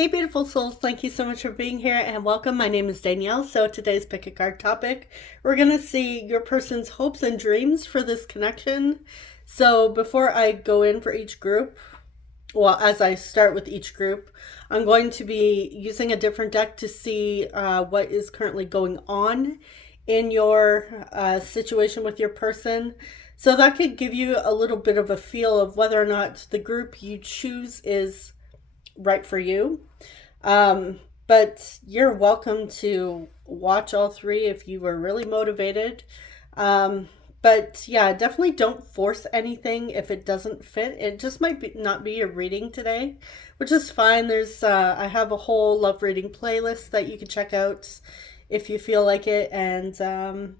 Hey beautiful souls, thank you so much for being here and welcome. My name is Danielle. So today's pick a card topic, we're going to see your person's hopes and dreams for this connection. So before I go in for each group, well, as I start with each group, I'm going to be using a different deck to see what is currently going on in your situation with your person. So that could give you a little bit of a feel of whether or not the group you choose is right for you. But you're welcome to watch all three if you were really motivated. But yeah, definitely don't force anything if it doesn't fit. It just might not be a reading today, which is fine. There's I have a whole love reading playlist that you can check out if you feel like it. And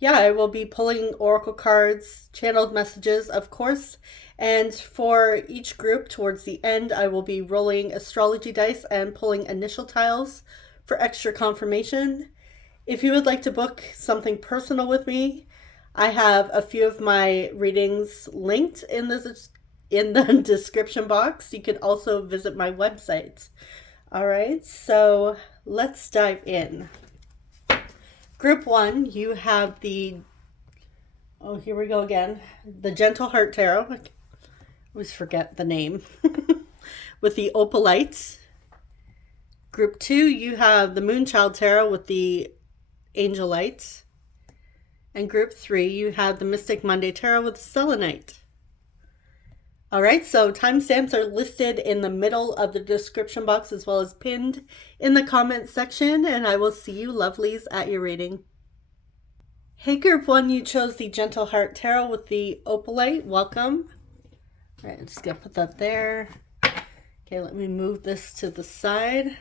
yeah, I will be pulling oracle cards, channeled messages, of course. And for each group towards the end, I will be rolling astrology dice and pulling initial tiles for extra confirmation. If you would like to book something personal with me, I have a few of my readings linked in the description box. You could also visit my website. All right, so let's dive in. Group 1, you have the, oh, here we go again, the Gentle Heart Tarot. I always forget the name. With the Opalite. Group 2, you have the Moonchild Tarot with the Angelite. And group 3, you have the Mystic Monday Tarot with the Selenite. All right, so timestamps are listed in the middle of the description box as well as pinned in the comments section, and I will see you lovelies at your reading. Hey group 1, you chose the Gentle Heart Tarot with the Opalite. Welcome. All right, I'm just gonna put that there. Okay, let me move this to the side.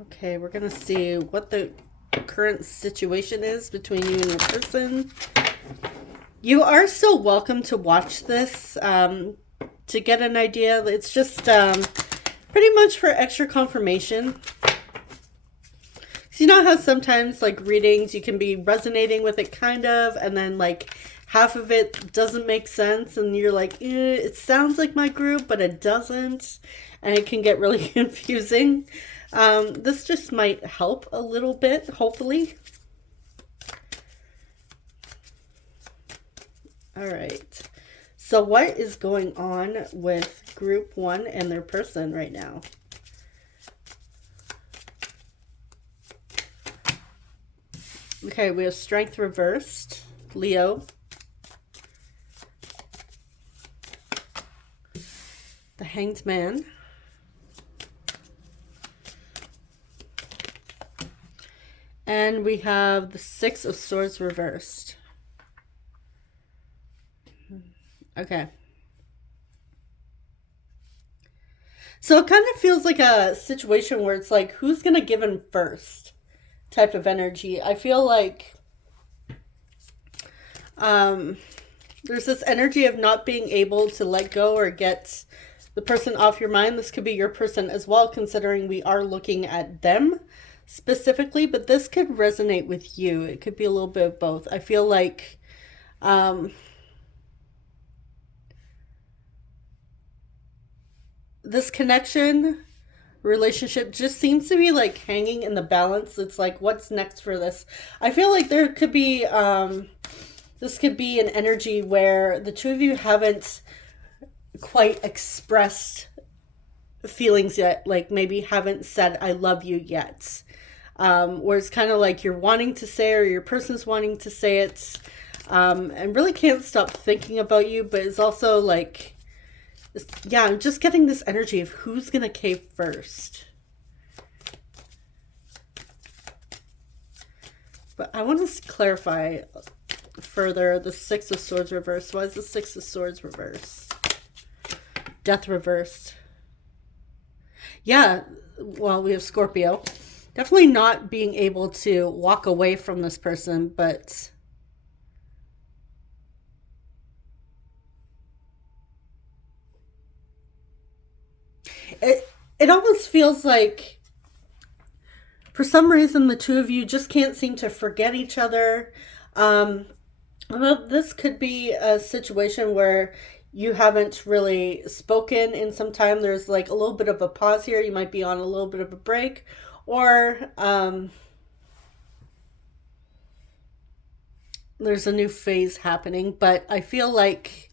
Okay, we're gonna see what the current situation is between you and your person. You are still welcome to watch this to get an idea. It's just pretty much for extra confirmation. So you know how sometimes like readings you can be resonating with it kind of, and then like half of it doesn't make sense and you're like, it sounds like my group but it doesn't, and it can get really confusing. This just might help a little bit, hopefully. All right. So what is going on with group 1 and their person right now? Okay, we have Strength reversed, Leo. The Hanged Man. And we have the Six of Swords reversed. Okay. So it kind of feels like a situation where it's like, who's going to give in first type of energy. I feel like there's this energy of not being able to let go or get the person off your mind. This could be your person as well, considering we are looking at them specifically, but this could resonate with you. It could be a little bit of both. I feel like this connection relationship just seems to be like hanging in the balance. It's like, what's next for this? I feel like there could be this could be an energy where the two of you haven't quite expressed feelings yet, like maybe haven't said I love you yet, where it's kind of like you're wanting to say, or your person's wanting to say it, and really can't stop thinking about you, but it's also like, yeah, I'm just getting this energy of who's gonna cave first. But I want to clarify further the Six of Swords reversed. Why is the Six of Swords reversed? Death reversed. Yeah, well, we have Scorpio. Definitely not being able to walk away from this person, but it almost feels like for some reason the two of you just can't seem to forget each other. Well, this could be a situation where you haven't really spoken in some time. There's like a little bit of a pause here. You might be on a little bit of a break, or there's a new phase happening. But I feel like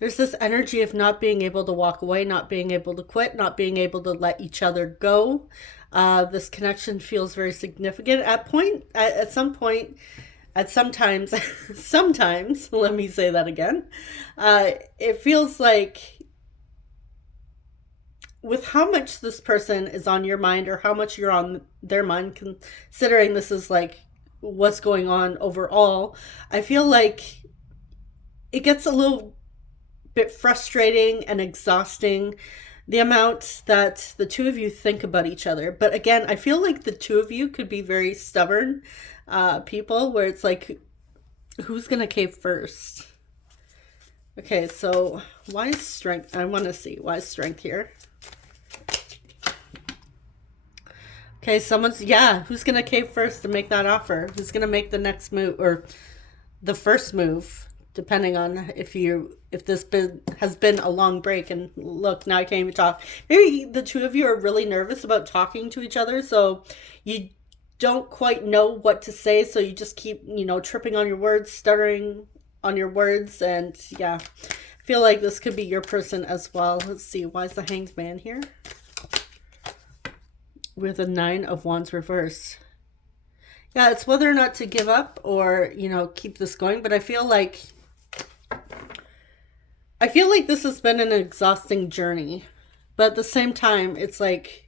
there's this energy of not being able to walk away, not being able to quit, not being able to let each other go. This connection feels very significant at some point, at sometimes, sometimes, let me say that again. It feels like with how much this person is on your mind or how much you're on their mind, considering this is like what's going on overall, I feel like it gets a little bit frustrating and exhausting, the amount that the two of you think about each other. But again, I feel like the two of you could be very stubborn people, where it's like, who's gonna cave first? Okay, so why is strength? I want to see why is strength here. Okay, who's gonna cave first to make that offer? Who's gonna make the next move, or the first move, depending on if this has been a long break. And look, now I can't even talk. Maybe the two of you are really nervous about talking to each other, so you don't quite know what to say, so you just keep, tripping on your words, stuttering on your words. And yeah, I feel like this could be your person as well. Let's see, why is the Hanged Man here with a 9 of Wands reverse? Yeah, it's whether or not to give up or, keep this going. But I feel like this has been an exhausting journey. But at the same time, it's like,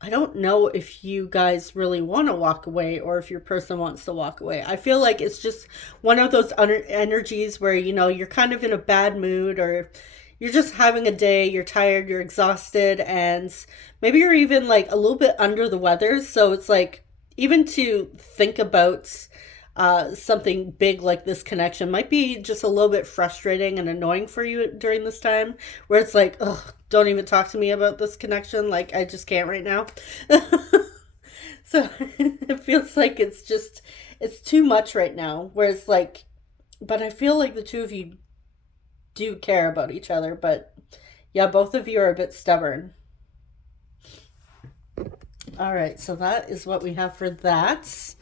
I don't know if you guys really want to walk away or if your person wants to walk away. I feel like it's just one of those energies where, you're kind of in a bad mood, or you're just having a day, you're tired, you're exhausted, and maybe you're even like a little bit under the weather. So it's like, even to think about something big like this connection might be just a little bit frustrating and annoying for you during this time, where it's like, ugh, don't even talk to me about this connection. Like, I just can't right now. So it feels like it's too much right now, where it's like, but I feel like the two of you do care about each other. But yeah, both of you are a bit stubborn. All right, so that is what we have for that.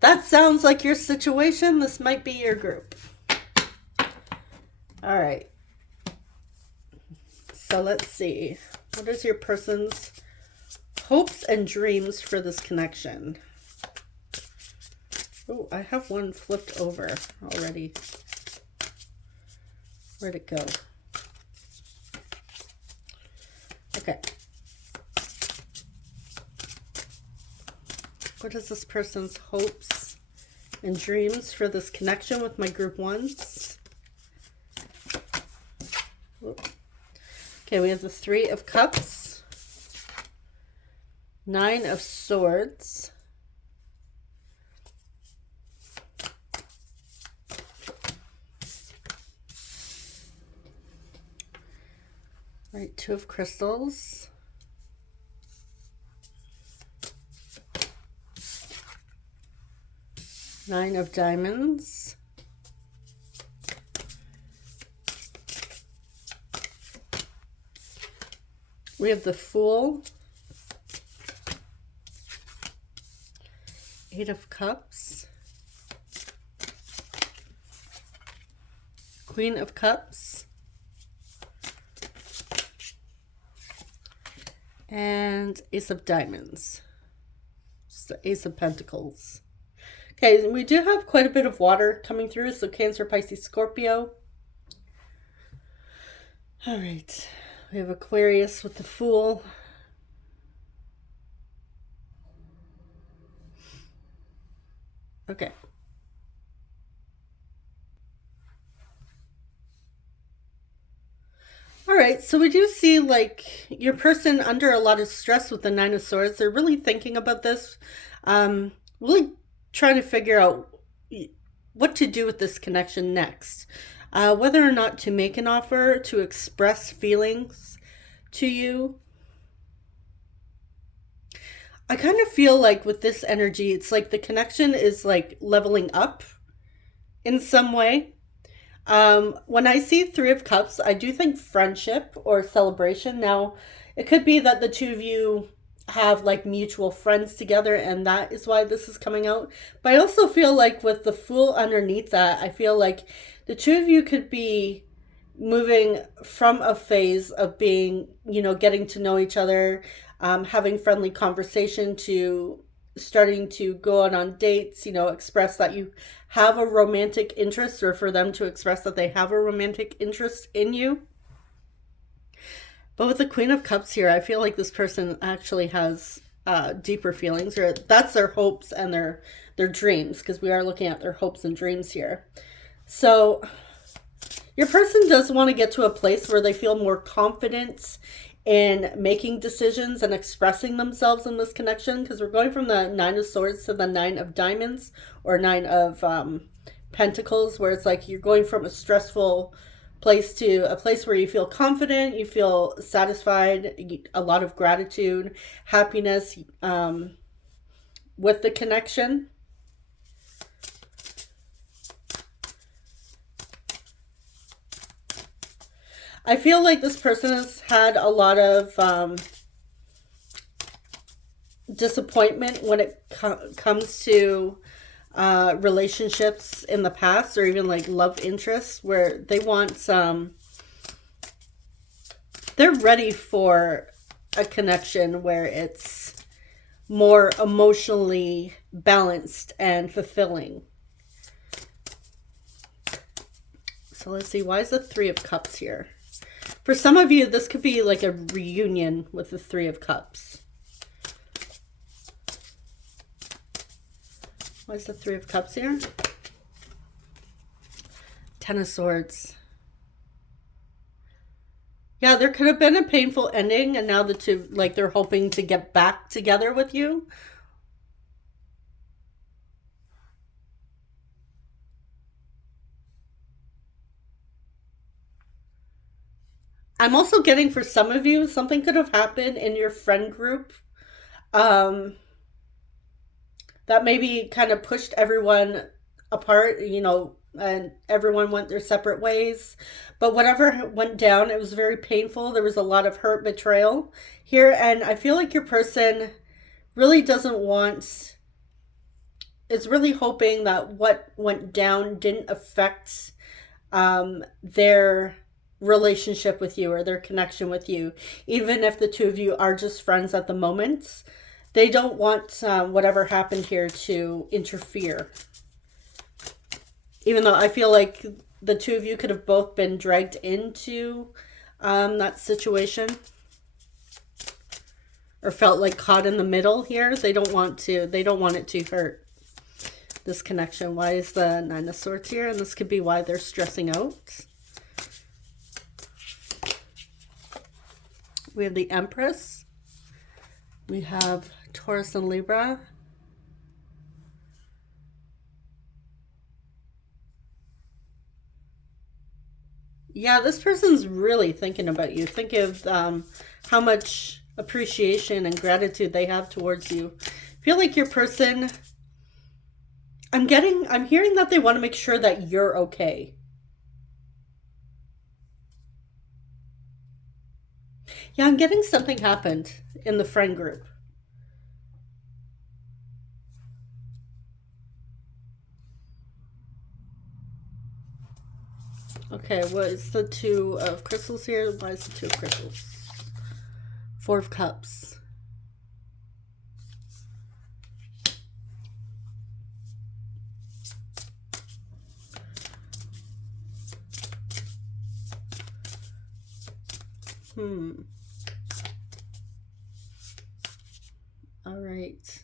That sounds like your situation. This might be your group. All right. So let's see. What is your person's hopes and dreams for this connection? Oh, I have one flipped over already. Where'd it go? Okay. What is this person's hopes and dreams for this connection with my group ones? Okay, we have the 3 of Cups, 9 of Swords, right, 2 of Crystals, 9 of Diamonds, we have the Fool, 8 of Cups, Queen of Cups, and Ace of Diamonds. Just the Ace of Pentacles. Okay, we do have quite a bit of water coming through, so Cancer, Pisces, Scorpio. All right, we have Aquarius with the Fool. Okay. All right, so we do see like your person under a lot of stress with the 9 of Swords. They're really thinking about this, really trying to figure out what to do with this connection next. Whether or not to make an offer, to express feelings to you. I kind of feel like with this energy, it's like the connection is like leveling up in some way. When I see Three of Cups, I do think friendship or celebration. Now, it could be that the two of you have like mutual friends together and that is why this is coming out. But I also feel like with the Fool underneath that, I feel like the two of you could be moving from a phase of being, getting to know each other, having friendly conversation to starting to go out on dates, express that you have a romantic interest or for them to express that they have a romantic interest in you. But with the Queen of Cups here, I feel like this person actually has deeper feelings, or that's their hopes and their dreams, because we are looking at their hopes and dreams here. So your person does want to get to a place where they feel more confident in making decisions and expressing themselves in this connection, because we're going from the Nine of Swords to the Nine of Diamonds, or Nine of Pentacles, where it's like you're going from a stressful place to a place where you feel confident, you feel satisfied, a lot of gratitude, happiness with the connection. I feel like this person has had a lot of disappointment when it comes to relationships in the past, or even like love interests, where they want they're ready for a connection where it's more emotionally balanced and fulfilling. So let's see, why is the Three of Cups here? For some of you, this could be like a reunion with the Three of Cups. Why is the Three of Cups here? Ten of Swords. Yeah, there could have been a painful ending, and now the two, like, they're hoping to get back together with you. I'm also getting, for some of you, something could have happened in your friend group that maybe kind of pushed everyone apart, and everyone went their separate ways. But whatever went down, it was very painful. There was a lot of hurt, betrayal here. And I feel like your person really doesn't want, is really hoping that what went down didn't affect their relationship with you or their connection with you. Even if the two of you are just friends at the moment, they don't want whatever happened here to interfere. Even though I feel like the two of you could have both been dragged into that situation, or felt like caught in the middle here. They don't want it to hurt this connection. Why is the Nine of Swords here? And this could be why they're stressing out. We have the Empress. We have Taurus and Libra. Yeah, this person's really thinking about you. Think of how much appreciation and gratitude they have towards you. I feel like your person, I'm hearing that they want to make sure that you're okay. Yeah, I'm getting something happened in the friend group. Okay, what is the Two of Crystals here? Why is the Two of Crystals? Four of Cups. All right.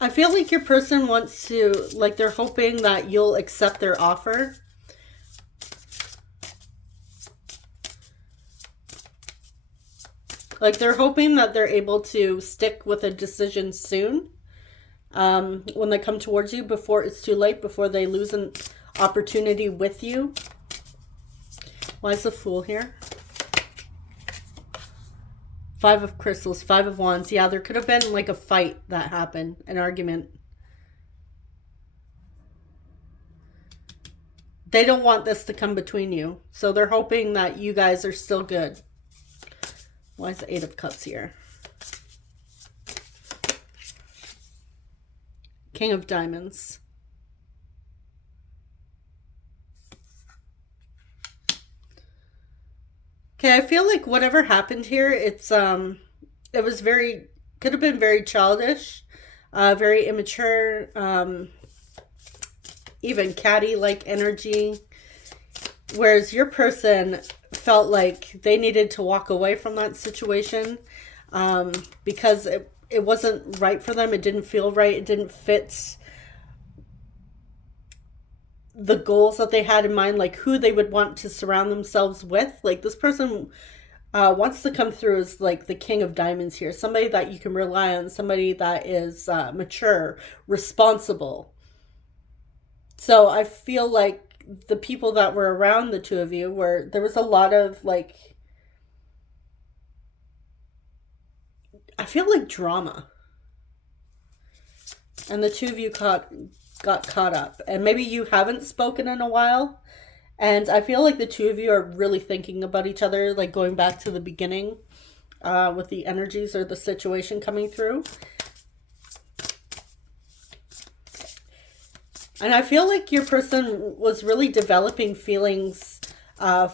I feel like your person wants to, like, they're hoping that you'll accept their offer. Like, they're hoping that they're able to stick with a decision soon when they come towards you, before it's too late, before they lose an opportunity with you. Why is the Fool here? Five of Crystals, Five of Wands. Yeah, there could have been like a fight that happened, an argument. they don't want this to come between you. So they're hoping that you guys are still good. Why is the Eight of Cups here? King of Diamonds. Okay, I feel like whatever happened here, it was could have been very childish, very immature, even catty-like energy. Whereas your person felt like they needed to walk away from that situation because it wasn't right for them. It didn't feel right. It didn't fit the goals that they had in mind, like who they would want to surround themselves with. Like this person wants to come through as like the King of Diamonds here. Somebody that you can rely on. Somebody that is mature, responsible. So I feel like the people that were around the two of you there was a lot of like, I feel like drama. And the two of you got caught up. And maybe you haven't spoken in a while. And I feel like the two of you are really thinking about each other, like going back to the beginning with the energies or the situation coming through. And I feel like your person was really developing feelings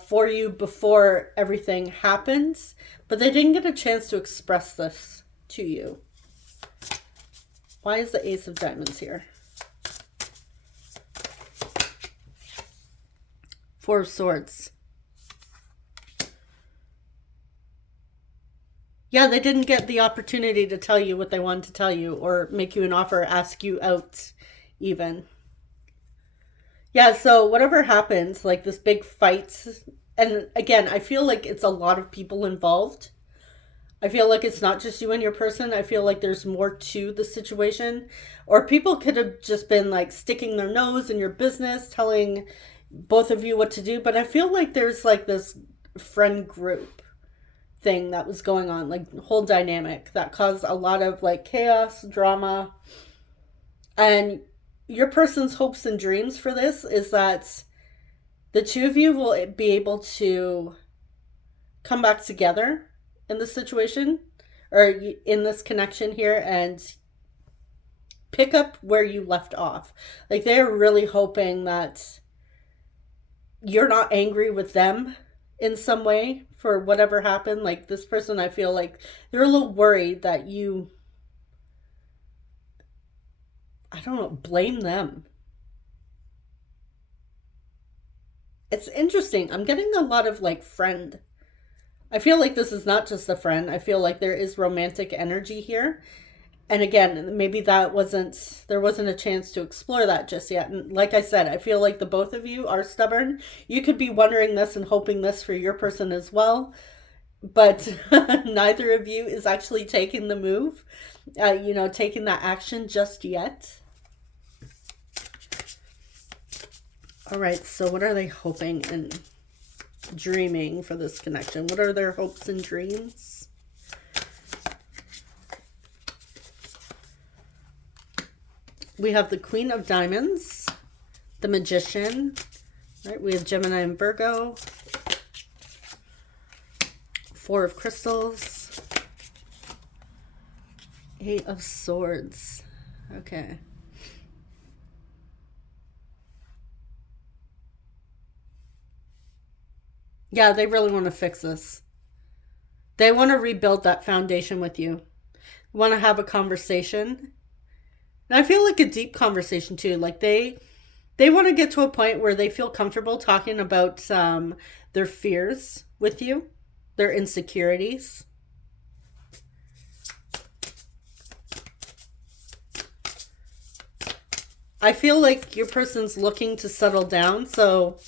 for you before everything happens, but they didn't get a chance to express this to you. Why is the Ace of Diamonds here? Four of Swords. Yeah, they didn't get the opportunity to tell you what they wanted to tell you or make you an offer, ask you out even. Yeah, so whatever happens, like this big fight, and again, I feel like it's a lot of people involved. I feel like it's not just you and your person. I feel like there's more to the situation. Or people could have just been like sticking their nose in your business, telling both of you what to do. But I feel like there's like this friend group thing that was going on, like whole dynamic that caused a lot of like chaos, drama. And your person's hopes and dreams for this is that the two of you will be able to come back together in this situation or in this connection here and pick up where you left off. Like they're really hoping that you're not angry with them in some way for whatever happened. Like this person, I feel like they're a little worried that you, I don't know, blame them. It's interesting. I'm getting a lot of like friend. I feel like this is not just a friend. I feel like there is romantic energy here. And again, maybe there wasn't a chance to explore that just yet. And like I said, I feel like the both of you are stubborn. You could be wondering this and hoping this for your person as well. But neither of you is actually taking the move, taking that action just yet. All right, so what are they hoping and dreaming for this connection? What are their hopes and dreams? We have the Queen of Diamonds, the Magician, right? We have Gemini and Virgo, Four of Crystals, Eight of Swords. Okay. Yeah, they really want to fix this. They want to rebuild that foundation with you. Want to have a conversation. And I feel like a deep conversation too. Like they want to get to a point where they feel comfortable talking about their fears with you, their insecurities. I feel like your person's looking to settle down, so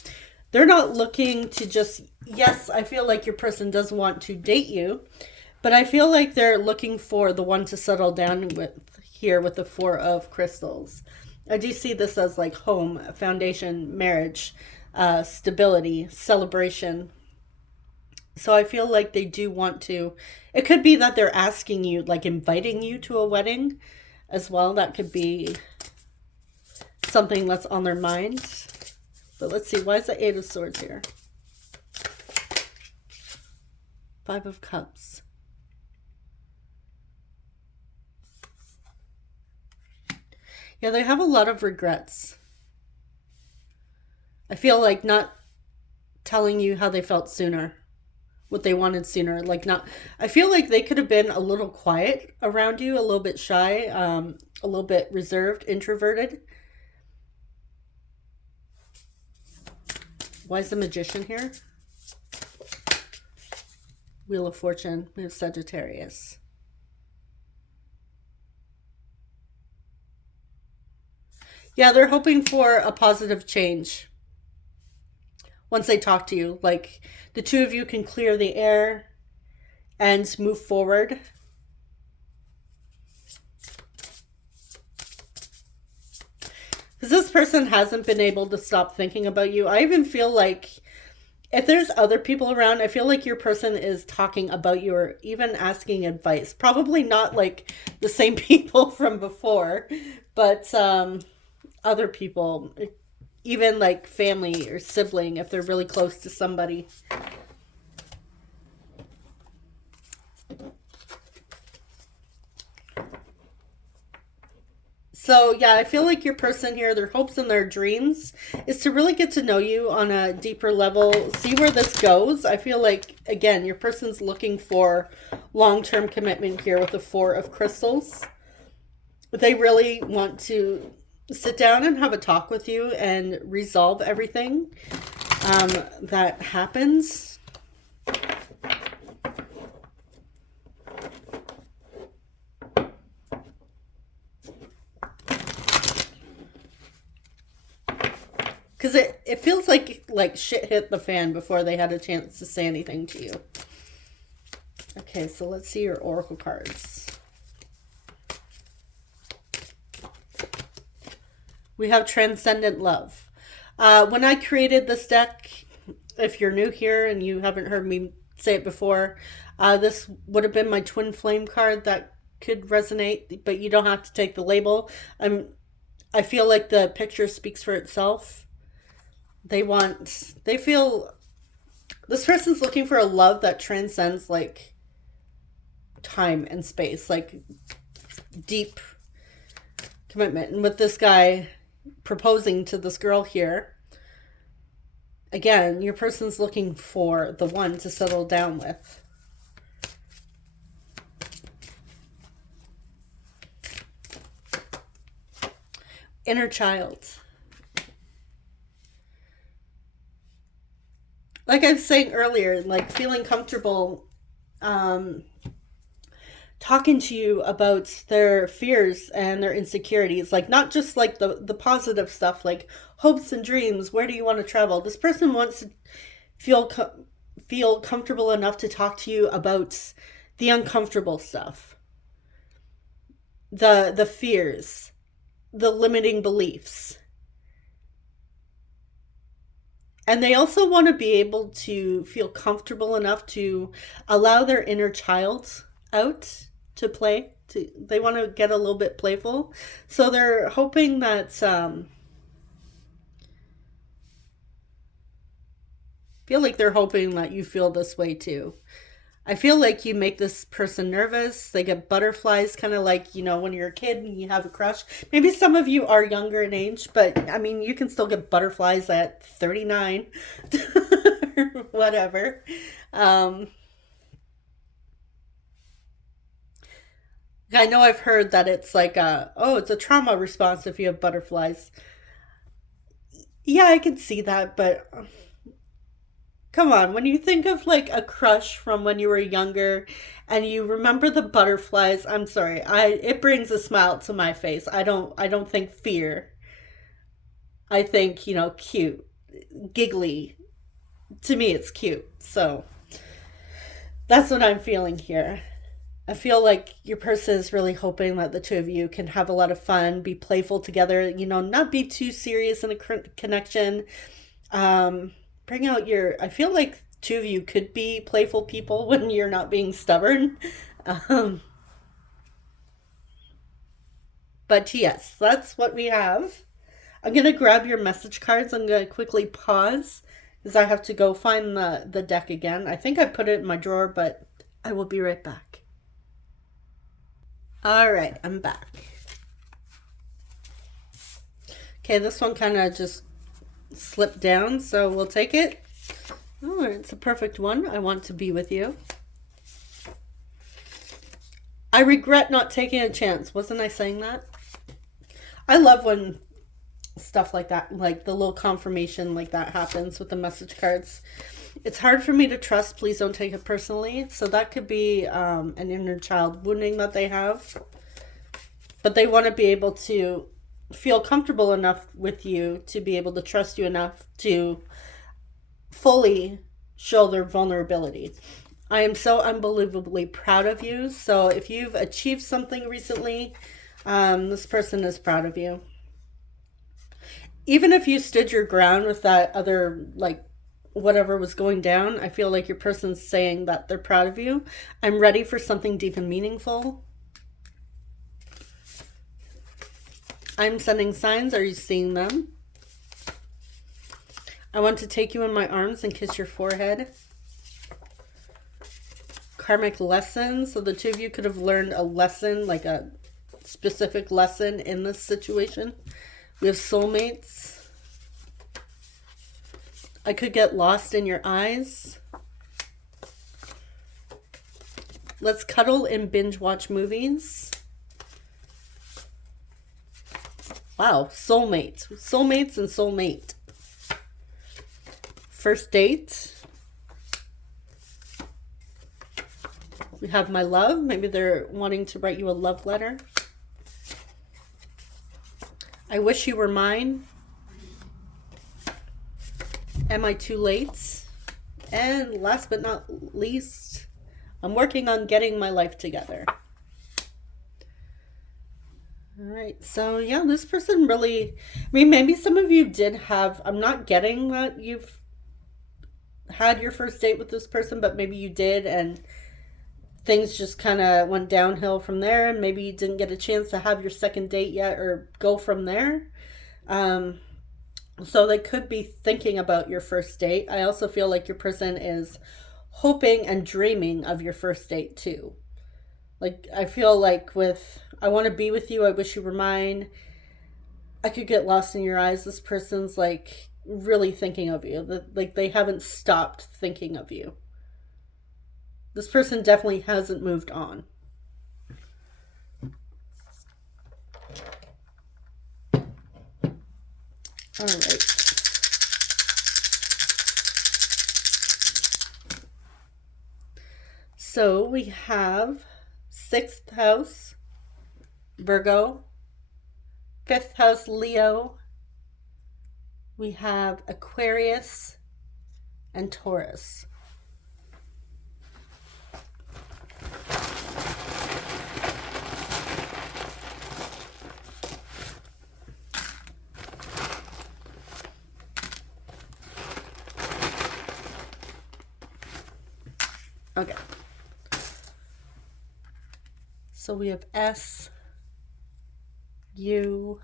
they're not looking to just, yes, I feel like your person does want to date you, but I feel like they're looking for the one to settle down with here with the Four of Crystals. I do see this as like home, foundation, marriage, stability, celebration. So I feel like they do want to, it could be that they're asking you, like inviting you to a wedding as well. That could be something that's on their mind. But let's see, why is the Eight of Swords here? Five of Cups. Yeah, they have a lot of regrets. I feel like not telling you how they felt sooner, what they wanted sooner. Like not, I feel like they could have been a little quiet around you, a little bit shy, a little bit reserved, introverted. Why is the Magician here? Wheel of Fortune. We have Sagittarius. Yeah, they're hoping for a positive change once they talk to you. Like the two of you can clear the air and move forward. Because this person hasn't been able to stop thinking about you. I even feel like if there's other people around, I feel like your person is talking about you or even asking advice. Probably not like the same people from before, but other people, even like family or sibling, if they're really close to somebody. So yeah, I feel like your person here, their hopes and their dreams is to really get to know you on a deeper level, see where this goes. I feel like, again, your person's looking for long-term commitment here with the Four of Crystals. They really want to sit down and have a talk with you and resolve everything that happens. Because it feels like shit hit the fan before they had a chance to say anything to you. Okay, so let's see your oracle cards. We have Transcendent Love. When I created this deck, if you're new here and you haven't heard me say it before, this would have been my Twin Flame card that could resonate, but you don't have to take the label. I feel like the picture speaks for itself. They feel, this person's looking for a love that transcends like time and space, like deep commitment. And with this guy proposing to this girl here, again, your person's looking for the one to settle down with. Inner child. Like I was saying earlier, like feeling comfortable talking to you about their fears and their insecurities. Like not just like the positive stuff, like hopes and dreams. Where do you want to travel? This person wants to feel comfortable enough to talk to you about the uncomfortable stuff. The fears, the limiting beliefs. And they also want to be able to feel comfortable enough to allow their inner child out to play. They want to get a little bit playful. So they're hoping that feel like they're hoping that you feel this way too. I feel like you make this person nervous. They get butterflies, kind of like, you know, when you're a kid and you have a crush. Maybe some of you are younger in age, but I mean, you can still get butterflies at 39 or whatever. I know I've heard that it's like it's a trauma response if you have butterflies. Yeah, I can see that, but come on, when you think of like a crush from when you were younger and you remember the butterflies, I'm sorry, it brings a smile to my face. I don't think fear. I think, you know, cute, giggly. To me, it's cute. So that's what I'm feeling here. I feel like your person is really hoping that the two of you can have a lot of fun, be playful together, you know, not be too serious in a connection. Bring out I feel like two of you could be playful people when you're not being stubborn. But yes, that's what we have. I'm going to grab your message cards. I'm going to quickly pause because I have to go find the deck again. I think I put it in my drawer, but I will be right back. All right, I'm back. Okay, this one kind of just slipped down, so we'll take it. Oh, it's a perfect one. I want to be with you. I regret not taking a chance. Wasn't I saying that? I love when stuff like that, like the little confirmation like that happens with the message cards. It's hard for me to trust. Please don't take it personally. So that could be an inner child wounding that they have. But they want to be able to feel comfortable enough with you to be able to trust you enough to fully show their vulnerability. I am so unbelievably proud of you. So if you've achieved something recently, this person is proud of you. Even if you stood your ground with that other, like, whatever was going down, I feel like your person's saying that they're proud of you. I'm ready for something deep and meaningful. I'm sending signs. Are you seeing them? I want to take you in my arms and kiss your forehead. Karmic lessons. So the two of you could have learned a lesson, like a specific lesson in this situation. We have soulmates. I could get lost in your eyes. Let's cuddle and binge watch movies. Wow, soulmates. Soulmates and soulmate. First date. We have my love. Maybe they're wanting to write you a love letter. I wish you were mine. Am I too late? And last but not least, I'm working on getting my life together. All right, so yeah, this person really, I mean, maybe some of you did have, I'm not getting that you've had your first date with this person, but maybe you did, and things just kind of went downhill from there, and maybe you didn't get a chance to have your second date yet or go from there. So they could be thinking about your first date. I also feel like your person is hoping and dreaming of your first date too. Like, I feel like with, I want to be with you, I wish you were mine, I could get lost in your eyes. This person's like really thinking of you. Like, they haven't stopped thinking of you. This person definitely hasn't moved on. All right. So we have 6th house, Virgo, 5th house, Leo. We have Aquarius and Taurus. Okay. So we have S, U,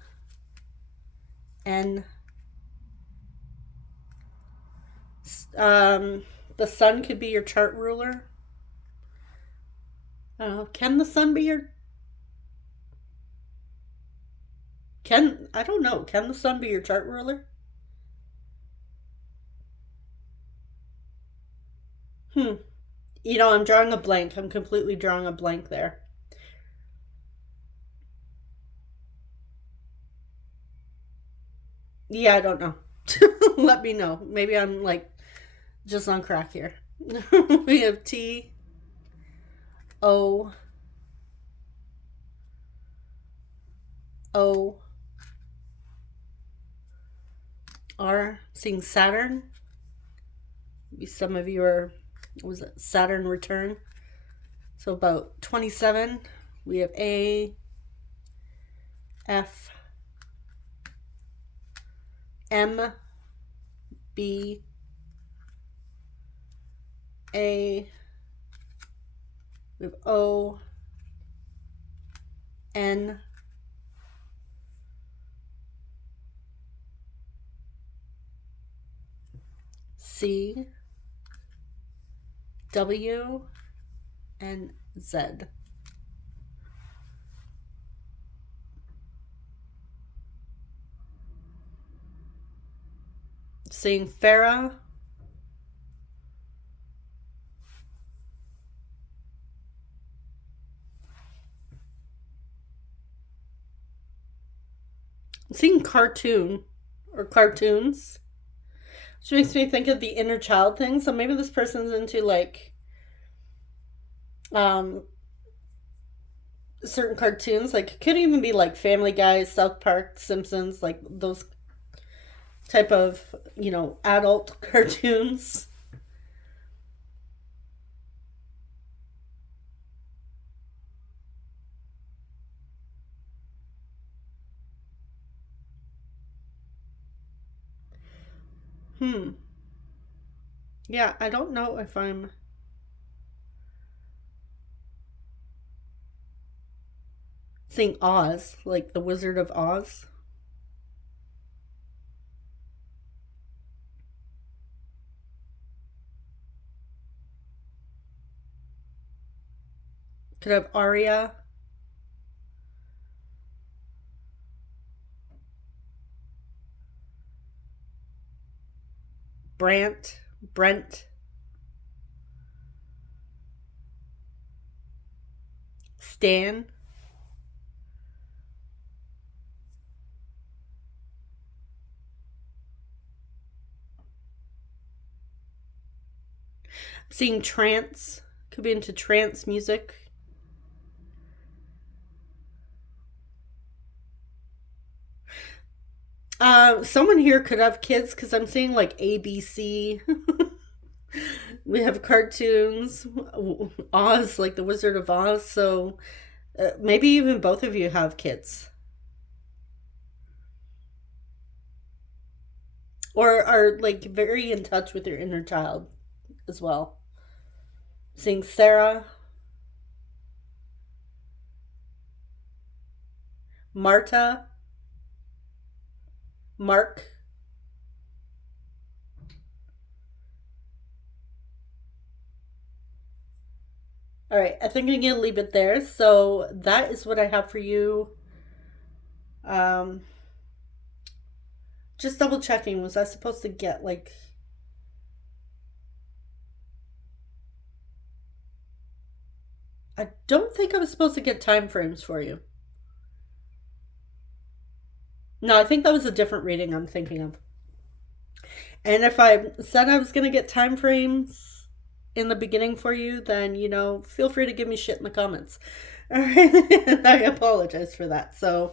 N. The sun could be your chart ruler. Can the sun be your... I don't know. Can the sun be your chart ruler? You know, I'm drawing a blank. I'm completely drawing a blank there. Yeah, I don't know. Let me know. Maybe I'm like just on crack here. We have T, O, O, R. Seeing Saturn. Maybe some of you are, what was it, Saturn return. So about 27. We have A, F, M, B, A, we have O, N, C, W, and Z. Seeing Farah, I'm seeing cartoon or cartoons, which makes me think of the inner child thing. So maybe this person's into like certain cartoons. Like it could even be like Family Guy, South Park, Simpsons, like those type of, adult cartoons. Yeah, I don't know if I'm seeing Oz, like the Wizard of Oz. Could have Arya. Brent. Stan. I'm seeing trance. Could be into trance music. Someone here could have kids because I'm seeing like ABC. We have cartoons, Oz, like the Wizard of Oz. So maybe even both of you have kids. Or are like very in touch with your inner child as well. Seeing Sarah, Marta, Mark. All right, I think I'm gonna leave it there. So that is what I have for you. Um, just double checking. Was I supposed to get like? I don't think I was supposed to get time frames for you. No, I think that was a different reading I'm thinking of. And if I said I was gonna get time frames in the beginning for you, then feel free to give me shit in the comments. All right, I apologize for that. So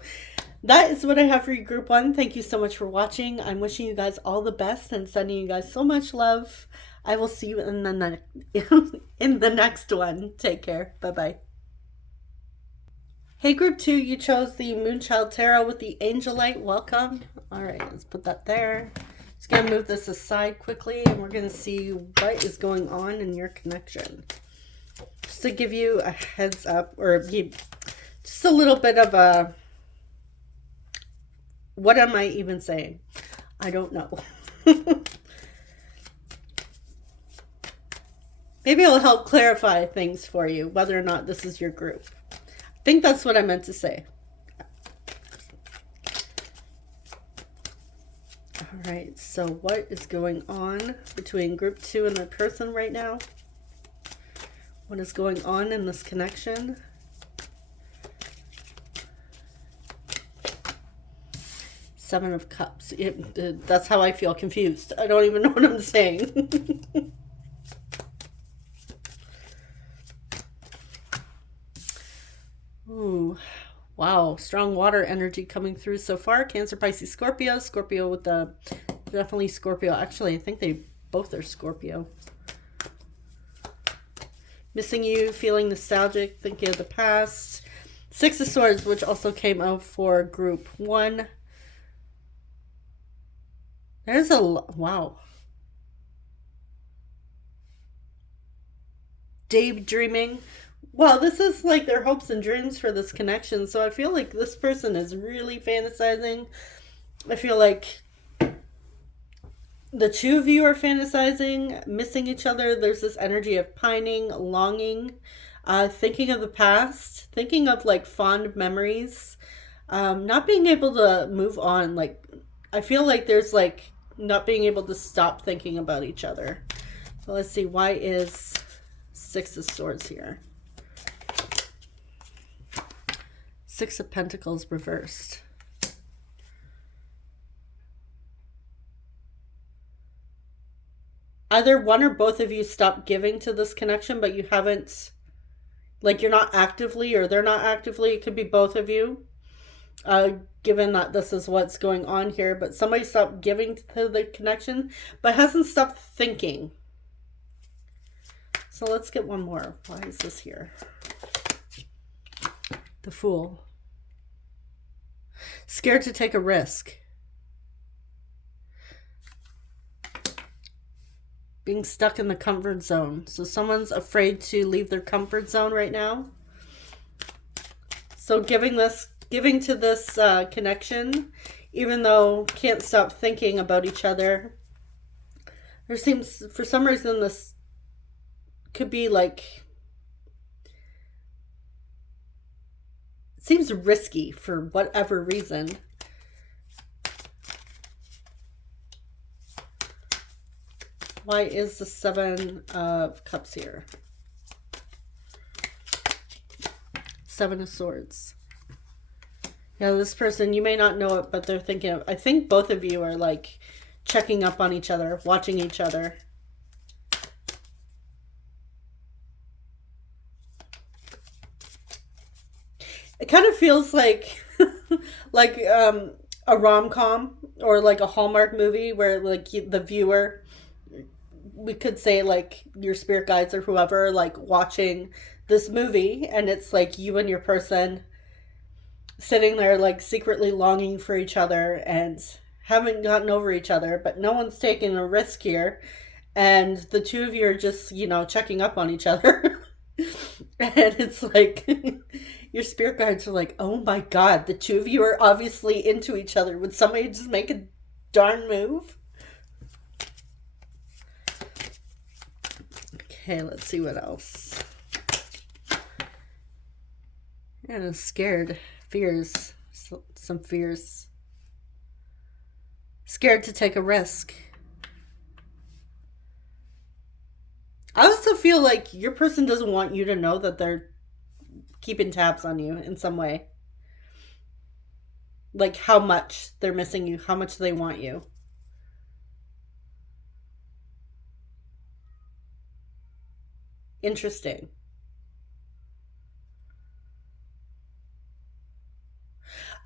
that is what I have for you, group one. Thank you so much for watching. I'm wishing you guys all the best and sending you guys so much love. I will see you in the in the next one. Take care. Bye bye. Hey, group two, you chose the Moonchild Tarot with the Angel Light. Welcome. All right, let's put that there. Just gonna move this aside quickly, and we're gonna see what is going on in your connection. Just to give you a heads up, or just a little bit of a, what am I even saying? I don't know. Maybe it'll help clarify things for you, whether or not this is your group. I think that's what I meant to say. All right, so what is going on between group two and their person right now? What is going on in this connection? Seven of Cups. That's how I feel confused. I don't even know what I'm saying. Ooh, wow. Strong water energy coming through so far. Cancer, Pisces, Scorpio. Scorpio with the... Definitely Scorpio. Actually, I think they both are Scorpio. Missing you, feeling nostalgic, thinking of the past. Six of Swords, which also came out for group one. There's a... Wow. Daydreaming. Well, this is like their hopes and dreams for this connection. So I feel like this person is really fantasizing. I feel like The two of you are fantasizing, missing each other. There's this energy of pining, longing, thinking of the past, thinking of like fond memories, not being able to move on. Like, I feel like there's like not being able to stop thinking about each other. So let's see, why is Six of Swords here? Six of Pentacles reversed. Either one or both of you stopped giving to this connection, but you haven't, like, you're not actively, or they're not actively. It could be both of you, given that this is what's going on here. But somebody stopped giving to the connection, but hasn't stopped thinking. So let's get one more. Why is this here? The Fool. Scared to take a risk. Being stuck in the comfort zone. So someone's afraid to leave their comfort zone right now. So giving to this connection, even though can't stop thinking about each other. There seems, for some reason, this could be like, it seems risky for whatever reason. Why is the Seven of Cups here? Seven of Swords. Yeah, this person, you may not know it, but they're thinking of, I think both of you are like checking up on each other, watching each other. It kind of feels like like a rom-com or like a Hallmark movie where like the viewer, we could say like your spirit guides or whoever, like watching this movie, and it's like you and your person sitting there like secretly longing for each other and haven't gotten over each other, but no one's taking a risk here, and the two of you are just, you know, checking up on each other. And it's like your spirit guides are like, oh my god, the two of you are obviously into each other. Would somebody just make a darn move? Okay, let's see what else. Yeah, scared. Fears. Some fears. Scared to take a risk. I also feel like your person doesn't want you to know that they're keeping tabs on you in some way. Like how much they're missing you, how much they want you. Interesting.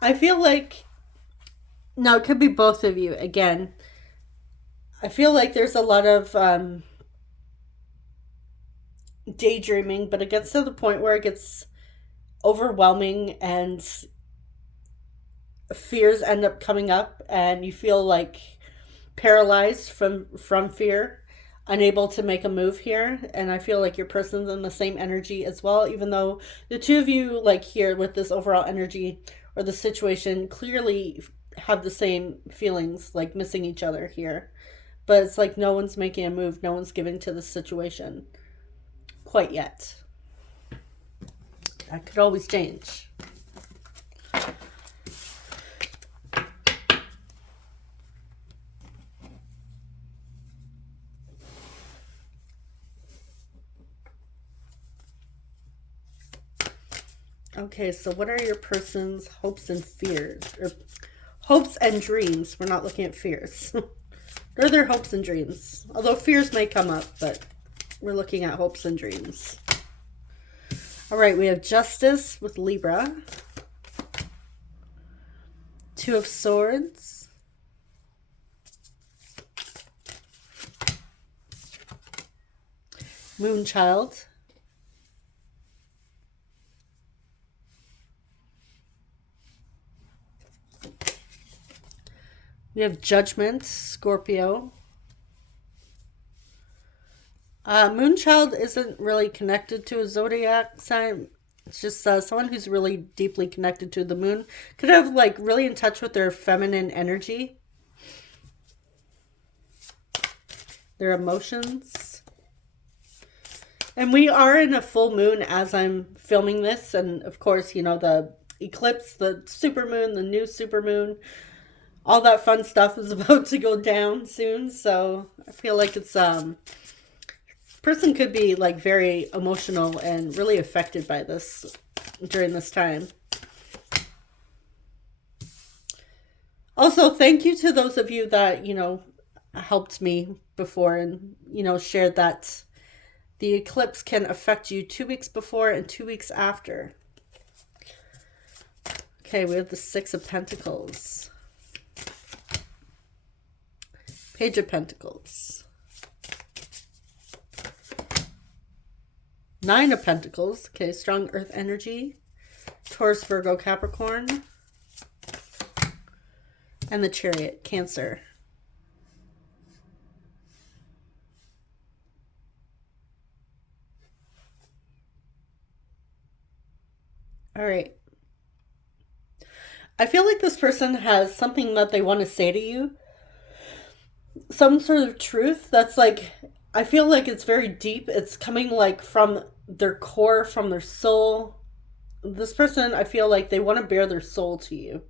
I feel like, now it could be both of you again. I feel like there's a lot of daydreaming, but it gets to the point where it gets overwhelming and fears end up coming up and you feel like paralyzed from fear, unable to make a move here. And I feel like your person's in the same energy as well, even though the two of you, like here with this overall energy or the situation, clearly have the same feelings, like missing each other here. But it's like no one's making a move, no one's giving to the situation quite yet. That could always change. Okay, so what are your person's hopes and fears? Or hopes and dreams. We're not looking at fears. What are their hopes and dreams? Although fears may come up, but we're looking at hopes and dreams. All right, we have Justice with Libra. Two of Swords. Moonchild. We have Judgment, Scorpio. Moonchild isn't really connected to a zodiac sign. It's just someone who's really deeply connected to the moon. Could have like really in touch with their feminine energy. their emotions. And we are in a full moon as I'm filming this. And of course, you know, the eclipse, the supermoon, the new supermoon, all that fun stuff is about to go down soon. So I feel like it's, person could be like very emotional and really affected by this during this time. Also, thank you to those of you that, you know, helped me before and, you know, shared that the eclipse can affect you 2 weeks before and 2 weeks after. Okay, we have the Six of Pentacles. Page of Pentacles. Nine of Pentacles. Okay, strong earth energy. Taurus, Virgo, Capricorn. And the Chariot, Cancer. All right. I feel like this person has something that they want to say to you. Some sort of truth that's like, I feel like it's very deep. It's coming like from their core, from their soul. This person, I feel like they want to bare their soul to you.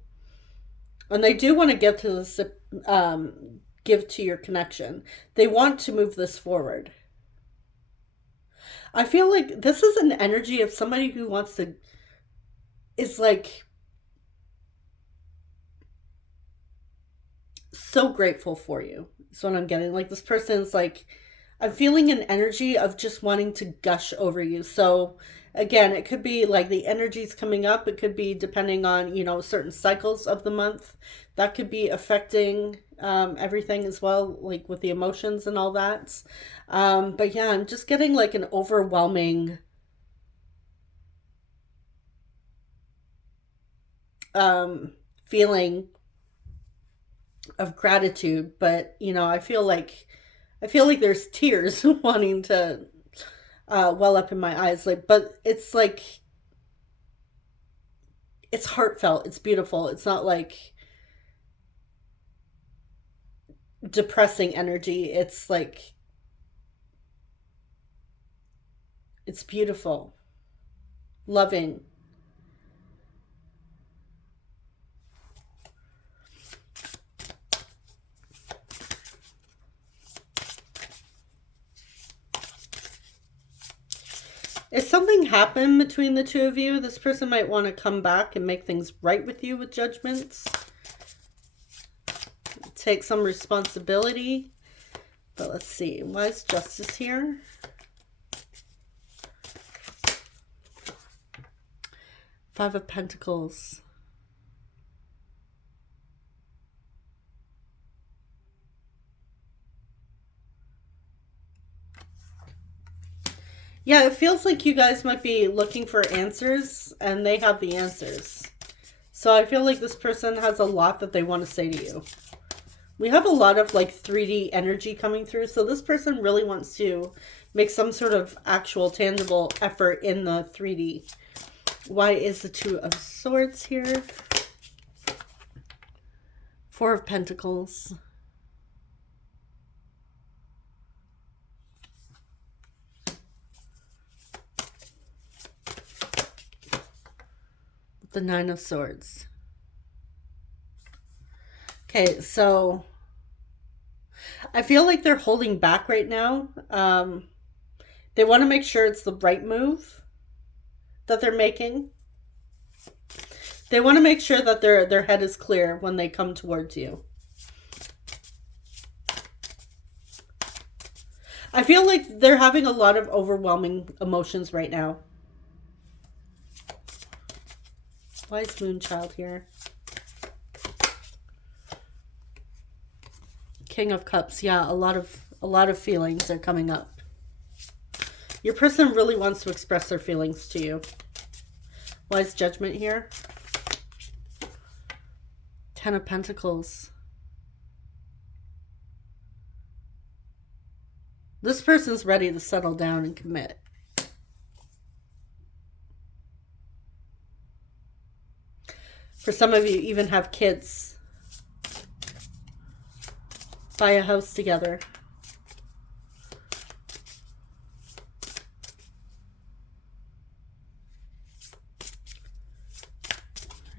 And they do want to give to this, give to your connection. They want to move this forward. I feel like this is an energy of somebody who wants to, is like so grateful for you. That's what I'm getting. Like this person's like, I'm feeling an energy of just wanting to gush over you. So again, it could be like the energy's coming up. It could be depending on, you know, certain cycles of the month. That could be affecting everything as well, like with the emotions and all that. But yeah, I'm just getting like an overwhelming feeling of gratitude. But, you know, I feel like there's tears wanting to well up in my eyes, like, but it's like, it's heartfelt, it's beautiful, it's not like depressing energy, it's like, it's beautiful, loving. If something happened between the two of you, this person might want to come back and make things right with you with judgments. Take some responsibility. But let's see. Why is justice here? Five of Pentacles. Yeah, it feels like you guys might be looking for answers and they have the answers. So I feel like this person has a lot that they want to say to you. We have a lot of like 3D energy coming through. So this person really wants to make some sort of actual tangible effort in the 3D. Why is the Two of Swords here? Four of Pentacles. The Nine of Swords. Okay, so I feel like they're holding back right now. They want to make sure it's the right move that they're making. They want to make sure that their head is clear when they come towards you. I feel like they're having a lot of overwhelming emotions right now. Why is Moonchild here? King of Cups. Yeah, a lot of feelings are coming up. Your person really wants to express their feelings to you. Why is Judgment here? Ten of Pentacles. This person's ready to settle down and commit. For some of you, even have kids. Buy a house together.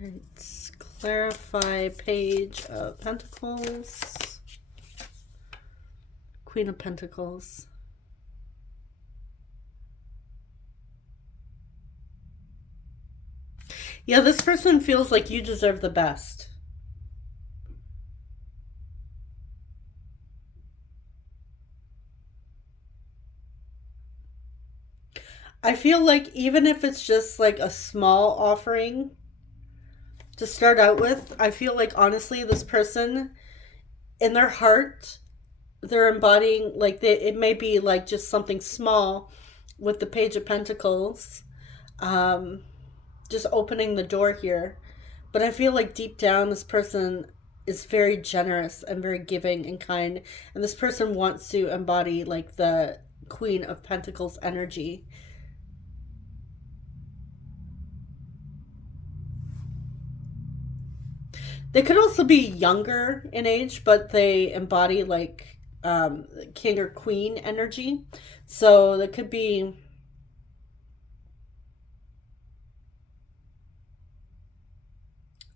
Let's clarify Page of Pentacles, Queen of Pentacles. Yeah, this person feels like you deserve the best. I feel like even if it's just like a small offering to start out with, I feel like honestly this person in their heart, they're embodying like it may be like just something small with the Page of Pentacles, just opening the door here. But I feel like deep down this person is very generous and very giving and kind, and this person wants to embody like the Queen of Pentacles energy. They could also be younger in age, but they embody like king or queen energy. So they could be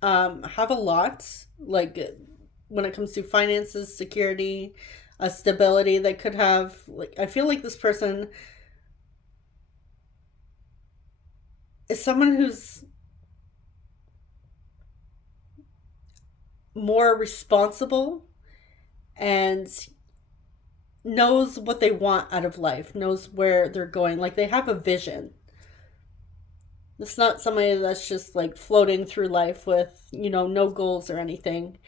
have a lot, like when it comes to finances, security, stability. They could have like, I feel like this person is someone who's more responsible and knows what they want out of life, knows where they're going. Like they have a vision. It's not somebody that's just like floating through life with, no goals or anything.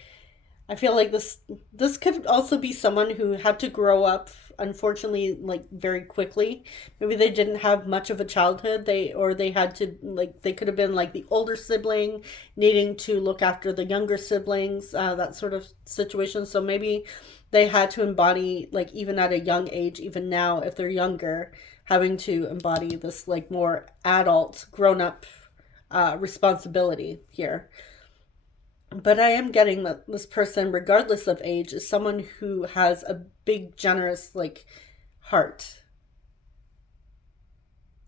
I feel like this could also be someone who had to grow up unfortunately like very quickly. Maybe they didn't have much of a childhood. They had to like they could have been like the older sibling needing to look after the younger siblings, that sort of situation. So maybe they had to embody like even at a young age, even now if they're younger, having to embody this like more adult, grown up responsibility here. But I am getting that this person, regardless of age, is someone who has a big, generous, like, heart.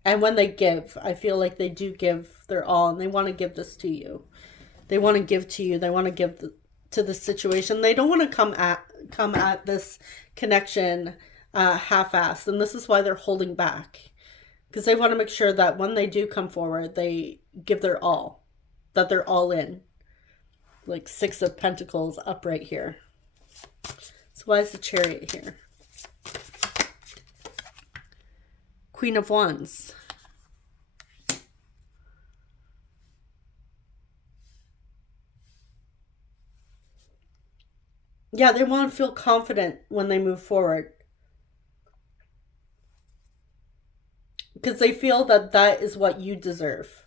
And when they give, I feel like they do give their all, and they want to give this to you. They want to give to you. They want to give to the situation. They don't want to come at this connection half-assed, and this is why they're holding back, because they want to make sure that when they do come forward, they give their all, that they're all in. Like Six of Pentacles up right here. So why is the Chariot here? Queen of Wands. Yeah, they want to feel confident when they move forward, because they feel that that is what you deserve.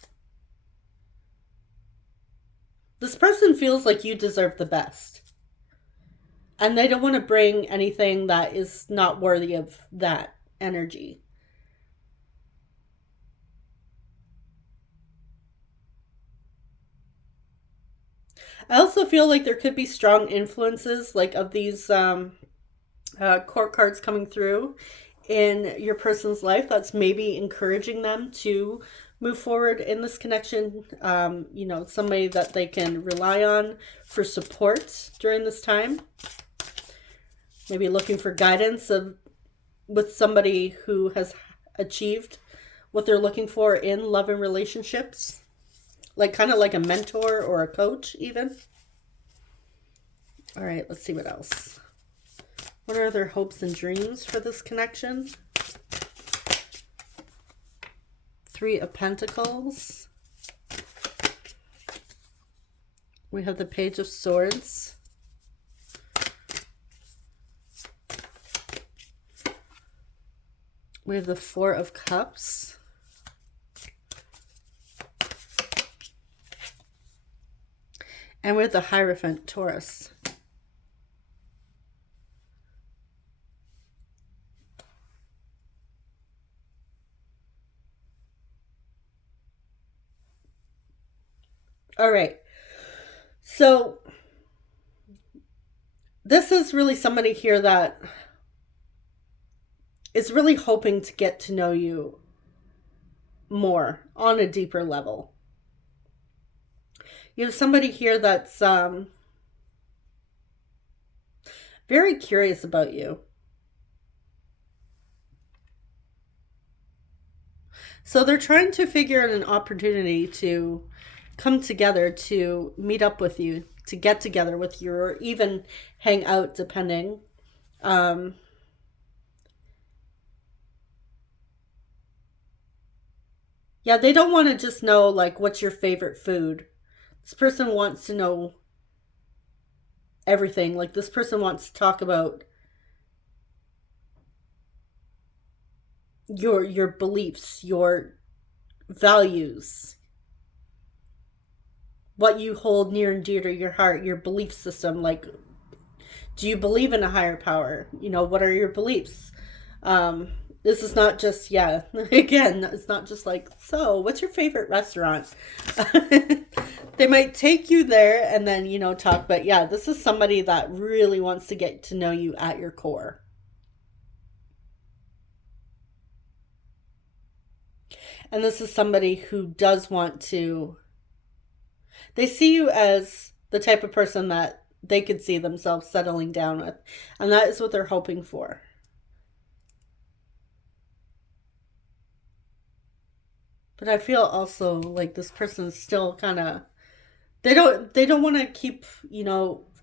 This person feels like you deserve the best. And they don't want to bring anything that is not worthy of that energy. I also feel like there could be strong influences like of these court cards coming through in your person's life that's maybe encouraging them to move forward in this connection. Somebody that they can rely on for support during this time. Maybe looking for guidance with somebody who has achieved what they're looking for in love and relationships. Like kind of like a mentor or a coach even. All right, let's see what else. What are their hopes and dreams for this connection? Three of Pentacles. We have the Page of Swords. We have the Four of Cups. And we have the Hierophant, Taurus. All right. So this is really somebody here that is really hoping to get to know you more on a deeper level. You have somebody here that's very curious about you. So they're trying to figure out an opportunity to come together, to meet up with you, to get together with you, or even hang out, depending. Um, yeah, they don't want to just know, like, what's your favorite food. This person wants to know everything. Like, this person wants to talk about your beliefs, your values, what you hold near and dear to your heart, your belief system. Like, do you believe in a higher power? What are your beliefs? This is not just, yeah, again, it's not just like, so what's your favorite restaurant? They might take you there and then, talk, but yeah, this is somebody that really wants to get to know you at your core. And this is somebody who does want to, they see you as the type of person that they could see themselves settling down with. And that is what they're hoping for. But I feel also like this person's still kind of, they don't want to keep,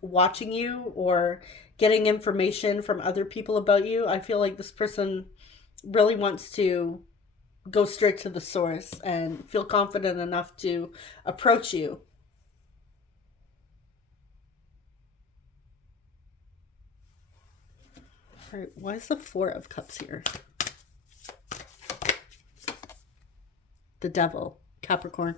watching you or getting information from other people about you. I feel like this person really wants to go straight to the source and feel confident enough to approach you. All right, why is the Four of Cups here? The Devil, Capricorn.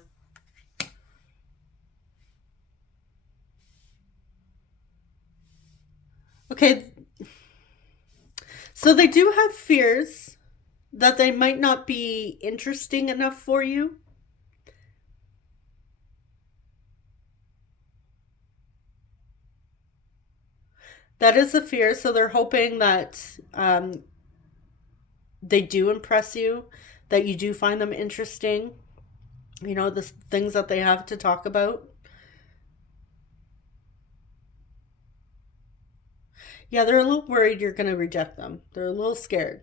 Okay, so they do have fears that they might not be interesting enough for you. That is a fear, so they're hoping that they do impress you, that you do find them interesting, the things that they have to talk about. Yeah, they're a little worried you're going to reject them. They're a little scared.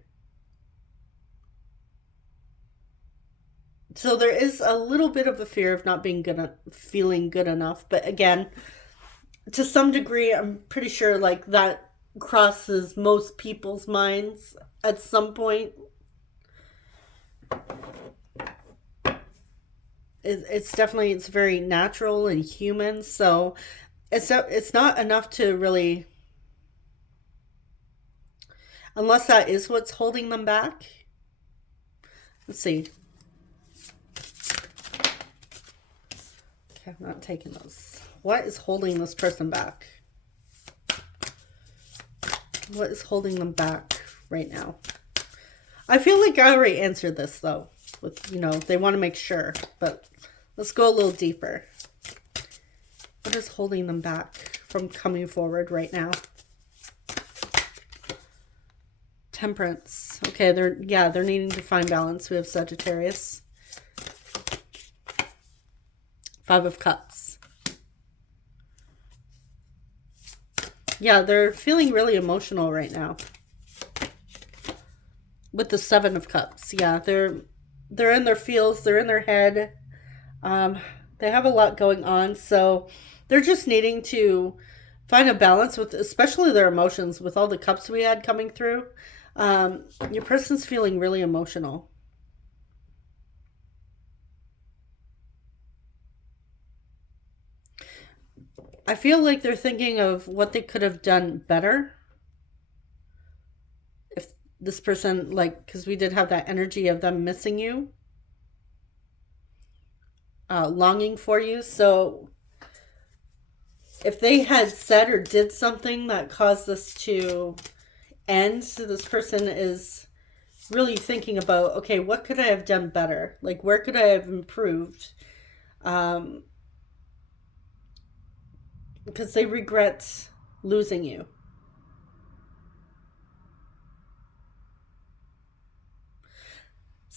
So there is a little bit of a fear of not being good, feeling good enough. But again, to some degree, I'm pretty sure like that crosses most people's minds at some point. It's definitely, it's very natural and human. So it's not enough to really, unless that is what's holding them back. Let's see. Okay, I'm not taking those. What is holding this person back? What is holding them back right now? I feel like I already answered this though. With, they want to make sure, but let's go a little deeper. What is holding them back from coming forward right now? Temperance. Okay, they're needing to find balance. We have Sagittarius. Five of Cups. Yeah, they're feeling really emotional right now. With the Seven of Cups. Yeah, they're in their feels, they're in their head. They have a lot going on, so they're just needing to find a balance with, especially their emotions, with all the cups we had coming through. Your person's feeling really emotional. I feel like they're thinking of what they could have done better. If this person, like, because we did have that energy of them missing you, longing for you. So if they had said or did something that caused this to end, so this person is really thinking about, okay, what could I have done better? Like, where could I have improved? Because they regret losing you.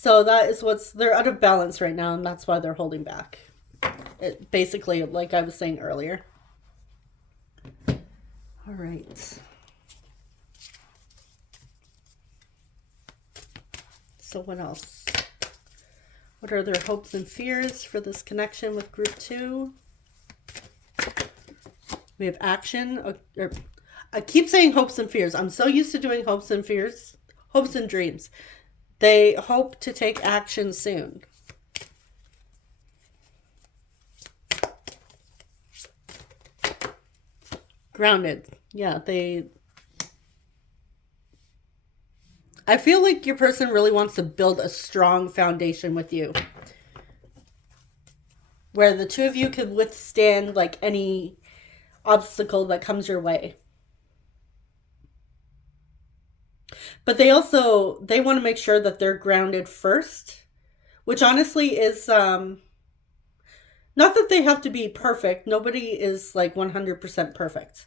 So that is they're out of balance right now, and that's why they're holding back. Basically, like I was saying earlier. All right. So what else? What are their hopes and fears for this connection with group 2? We have action. I keep saying hopes and fears. I'm so used to doing hopes and fears. Hopes and dreams. They hope to take action soon. Grounded. Yeah, I feel like your person really wants to build a strong foundation with you, where the two of you can withstand like any obstacle that comes your way. But they want to make sure that they're grounded first, which honestly is not that they have to be perfect. Nobody is like 100% perfect.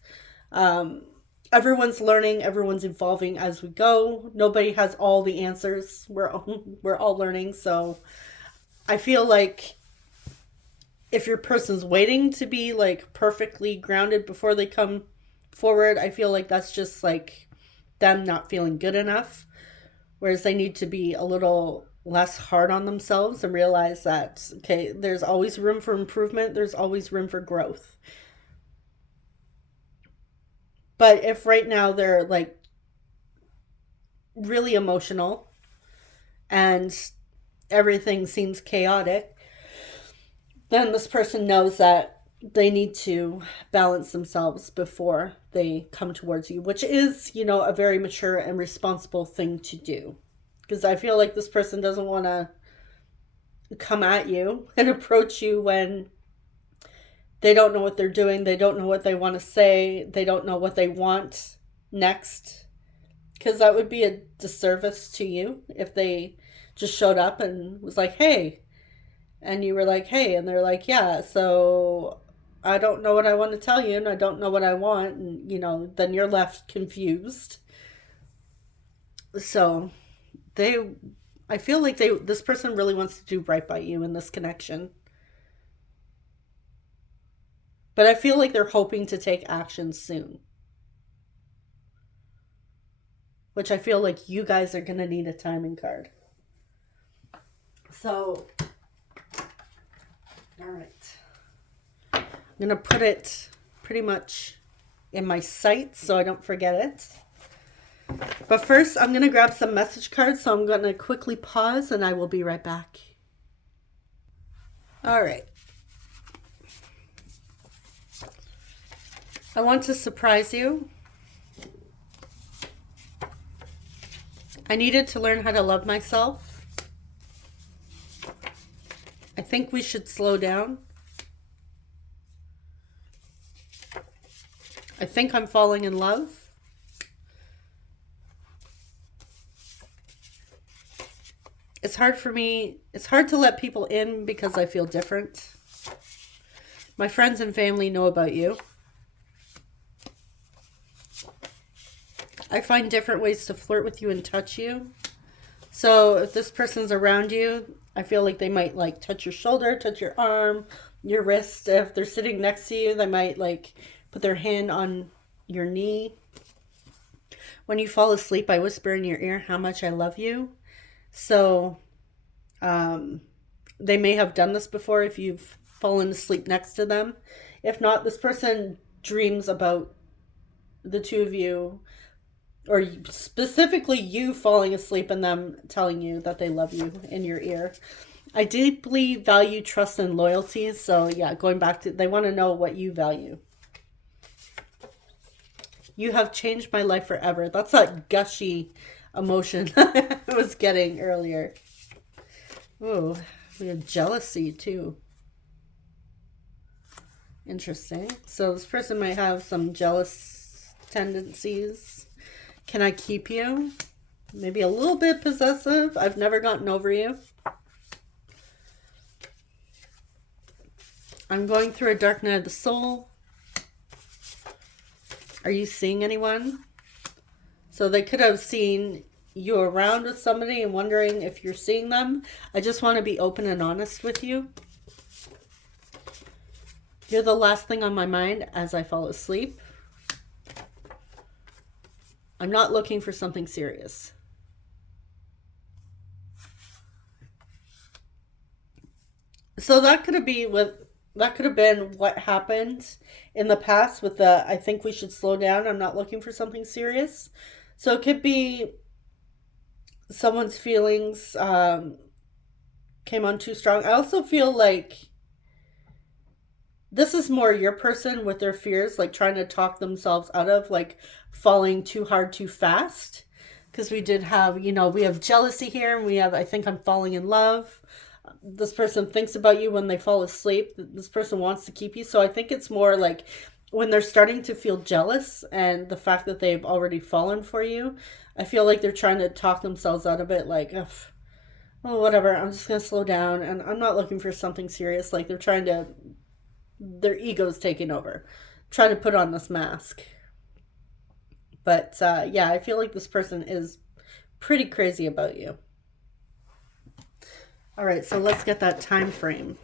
Everyone's learning, everyone's evolving as we go. Nobody has all the answers. We're all learning. So I feel like if your person's waiting to be like perfectly grounded before they come forward, I feel like that's just like them not feeling good enough. Whereas they need to be a little less hard on themselves and realize that, okay, there's always room for improvement. There's always room for growth. But if right now they're like really emotional and everything seems chaotic, then this person knows that they need to balance themselves before they come towards you, which is, a very mature and responsible thing to do. Because I feel like this person doesn't want to come at you and approach you when they don't know what they're doing. They don't know what they want to say. They don't know what they want next. Because that would be a disservice to you if they just showed up and was like, hey. And you were like, hey. And they're like, yeah, so I don't know what I want to tell you. And I don't know what I want. And, then you're left confused. So I feel like this person really wants to do right by you in this connection. But I feel like they're hoping to take action soon. Which I feel like you guys are going to need a timing card. So, all right. I'm going to put it pretty much in my sights so I don't forget it. But first, I'm going to grab some message cards. So I'm going to quickly pause and I will be right back. All right. I want to surprise you. I needed to learn how to love myself. I think we should slow down. I think I'm falling in love. It's hard to let people in because I feel different. My friends and family know about you. I find different ways to flirt with you and touch you. So if this person's around you, I feel like they might like touch your shoulder, touch your arm, your wrist. If they're sitting next to you, they might like put their hand on your knee. When you fall asleep, I whisper in your ear how much I love you. So they may have done this before if you've fallen asleep next to them. If not, this person dreams about the two of you, or specifically you falling asleep and them telling you that they love you in your ear. I deeply value trust and loyalty. So yeah, going back to, they want to know what you value. You have changed my life forever. That's that gushy emotion I was getting earlier. Oh, we have jealousy too. Interesting. So this person might have some jealous tendencies. Can I keep you? Maybe a little bit possessive. I've never gotten over you. I'm going through a dark night of the soul. Are you seeing anyone? So they could have seen you around with somebody and wondering if you're seeing them. I just want to be open and honest with you. You're the last thing on my mind as I fall asleep. I'm not looking for something serious. So that could have been what happened in the past with the I think we should slow down. I'm not looking for something serious. So it could be someone's feelings came on too strong. I also feel like this is more your person with their fears, like trying to talk themselves out of like falling too hard too fast. Because we did have, we have jealousy here, and we have, I think I'm falling in love. This person thinks about you when they fall asleep. This person wants to keep you. So I think it's more like when they're starting to feel jealous and the fact that they've already fallen for you, I feel like they're trying to talk themselves out of it. Like, oh, whatever, I'm just going to slow down and I'm not looking for something serious. Like their ego's taking over, trying to put on this mask. But yeah, I feel like this person is pretty crazy about you. All right, so let's get that time frame.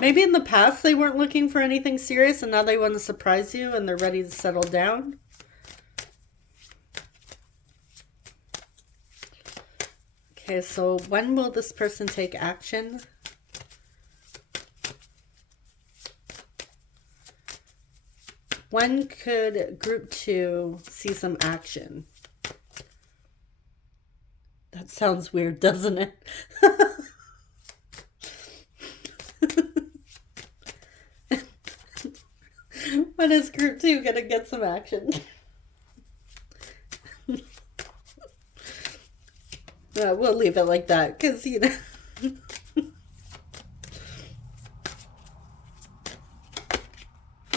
Maybe in the past they weren't looking for anything serious and now they want to surprise you and they're ready to settle down. Okay, so when will this person take action? When could group 2 see some action? That sounds weird, doesn't it? When is group 2 gonna get some action? We'll leave it like that, because,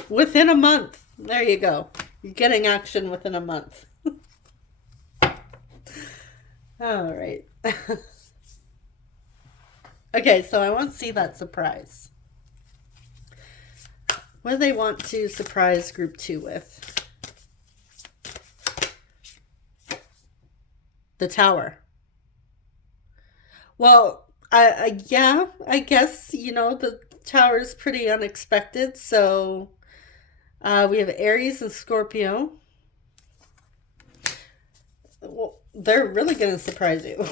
within a month. There you go. You're getting action within a month. All right. Okay, so I want to see that surprise. What do they want to surprise group 2 with? The Tower. Well, yeah, I guess, the Tower is pretty unexpected. So we have Aries and Scorpio. Well, they're really going to surprise you.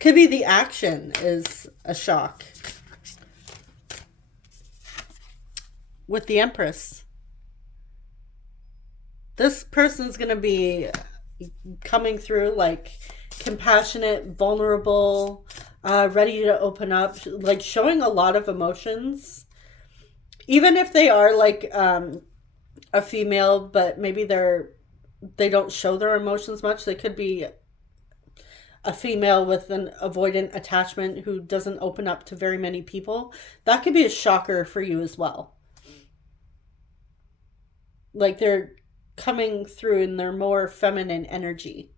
Could be the action is a shock. With the Empress. This person's going to be coming through like compassionate, vulnerable, ready to open up, like showing a lot of emotions. Even if they are like a female, but maybe they don't show their emotions much. They could be a female with an avoidant attachment who doesn't open up to very many people. That could be a shocker for you as well. Like they're coming through in their more feminine energy.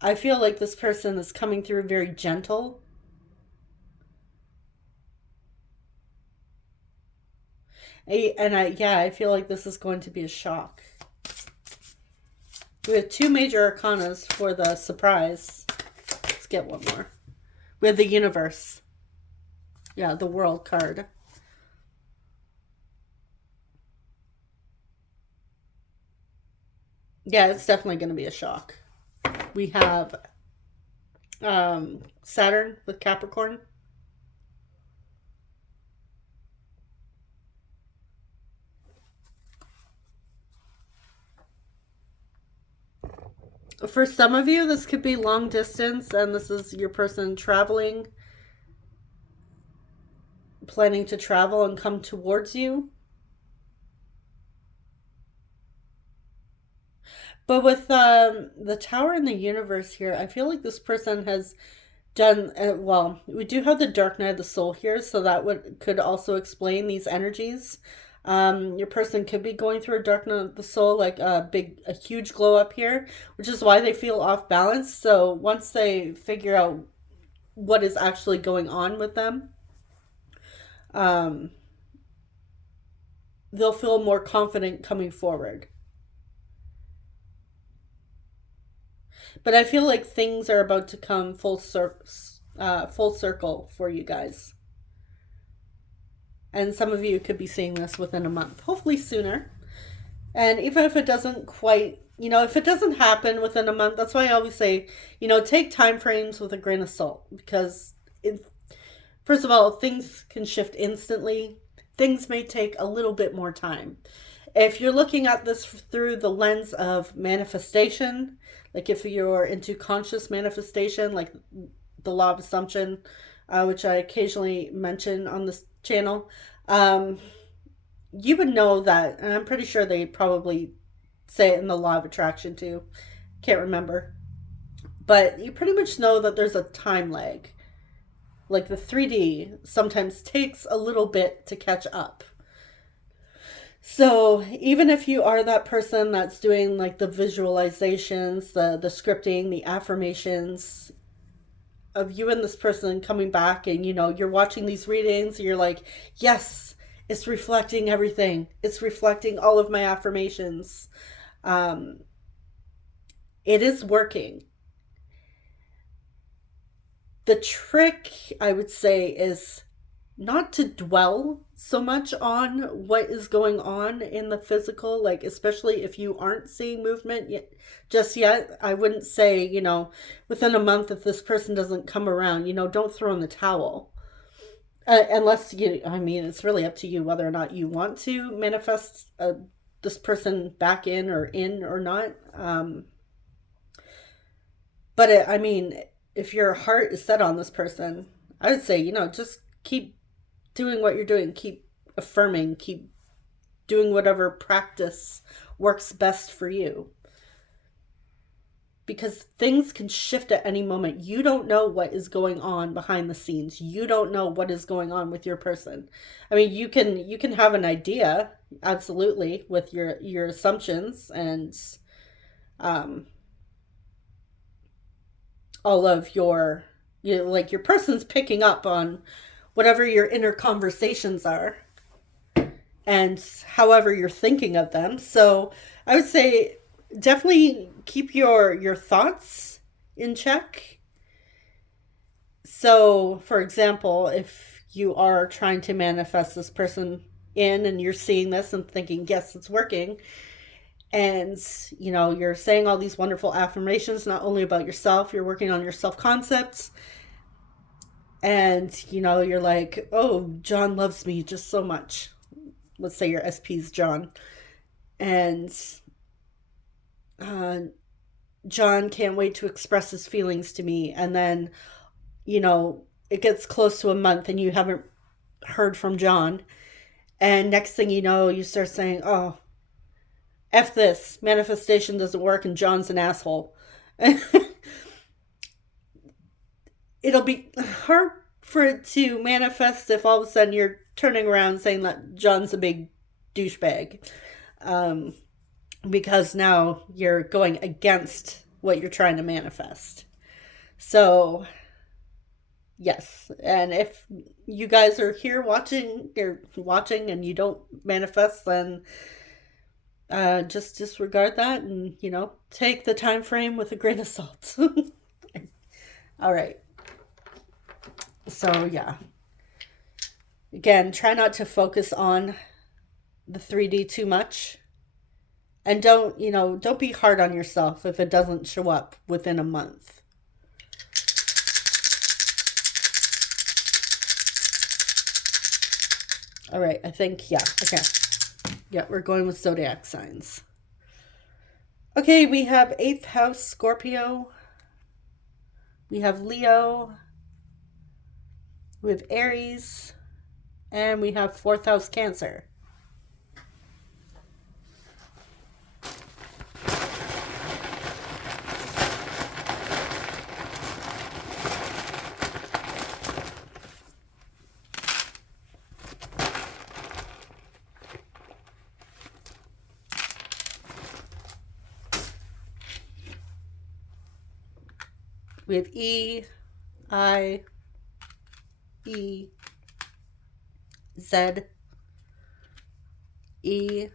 I feel like this person is coming through very gentle. I feel like this is going to be a shock. We have 2 major arcanas for the surprise. Let's get one more. We have the Universe. Yeah, the World card. Yeah, it's definitely going to be a shock. We have Saturn with Capricorn. For some of you, this could be long distance, and this is your person traveling, planning to travel and come towards you. But with the Tower in the Universe here, I feel like this person has done, well, we do have the Dark Night of the Soul here, so that could also explain these energies. Your person could be going through a dark night of the soul, like a huge glow up here, which is why they feel off balance. So once they figure out what is actually going on with them, um, they'll feel more confident coming forward. But I feel like things are about to come full circle for you guys. And some of you could be seeing this within a month, hopefully sooner. And even if it doesn't quite, if it doesn't happen within a month, that's why I always say, take time frames with a grain of salt. Because, first of all, things can shift instantly. Things may take a little bit more time. If you're looking at this through the lens of manifestation, like if you're into conscious manifestation, like the law of assumption, which I occasionally mention on this channel, you would know that, and I'm pretty sure they probably say it in the law of attraction too. Can't remember. But you pretty much know that there's a time lag. Like the 3D sometimes takes a little bit to catch up. So even if you are that person that's doing like the visualizations, the scripting, the affirmations of you and this person coming back, and you're watching these readings and you're like, yes, it's reflecting everything. It's reflecting all of my affirmations. It is working. The trick, I would say, is not to dwell so much on what is going on in the physical, like especially if you aren't seeing movement just yet. I wouldn't say, within a month, if this person doesn't come around, don't throw in the towel. Unless it's really up to you whether or not you want to manifest this person back in or not. But if your heart is set on this person, I would say, just keep doing what you're doing. Keep affirming. Keep doing whatever practice works best for you. Because things can shift at any moment. You don't know what is going on behind the scenes. You don't know what is going on with your person. You can have an idea, absolutely, with your assumptions and all of your, like your person's picking up on whatever your inner conversations are and however you're thinking of them. So I would say definitely keep your thoughts in check. So, for example, if you are trying to manifest this person in and you're seeing this and thinking, yes, it's working, and you're saying all these wonderful affirmations, not only about yourself, you're working on your self-concepts, and you're like, oh, John loves me just so much. Let's say your SP's John, and John can't wait to express his feelings to me. And then it gets close to a month and you haven't heard from John, and next thing you know, you start saying, oh, F this, manifestation doesn't work and John's an asshole. It'll be hard for it to manifest if all of a sudden you're turning around saying that John's a big douchebag. Because now you're going against what you're trying to manifest. So, yes. And if you guys are here watching and you don't manifest, then just disregard that and, take the time frame with a grain of salt. All right. So, yeah. Again, try not to focus on the 3D too much. And don't be hard on yourself if it doesn't show up within a month. All right, I think, yeah, okay. Yeah, we're going with Zodiac signs. Okay, we have 8th house Scorpio. We have Leo. We have Aries. And we have 4th house Cancer. We have E, I, E, Z, E,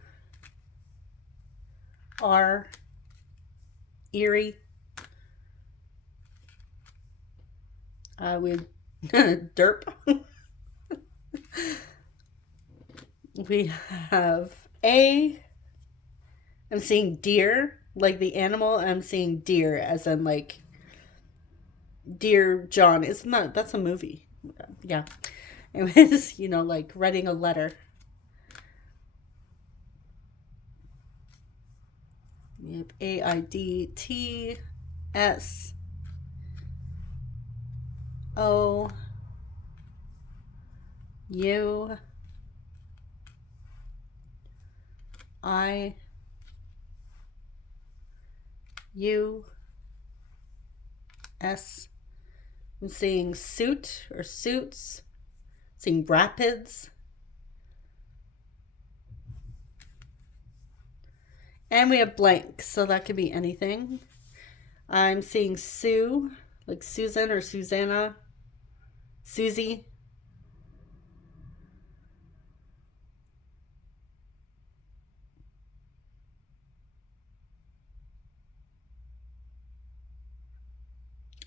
R, Eerie. We have Derp. We have A. I'm seeing deer, like the animal. I'm seeing deer as in like Dear John. Isn't that's a movie? Yeah. Anyways, you know, like writing a letter. We have AIDS, O, U, I, U, S. I'm seeing suit or suits. Seeing rapids. And we have blank, so that could be anything. I'm seeing Sue, like Susan or Susanna. Susie.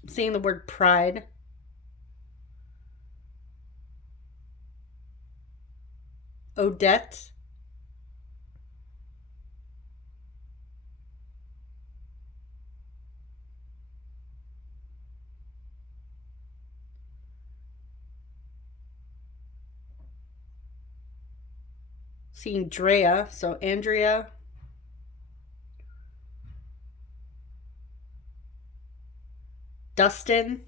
I'm seeing the word pride. Odette. Seeing Drea, so Andrea. Dustin.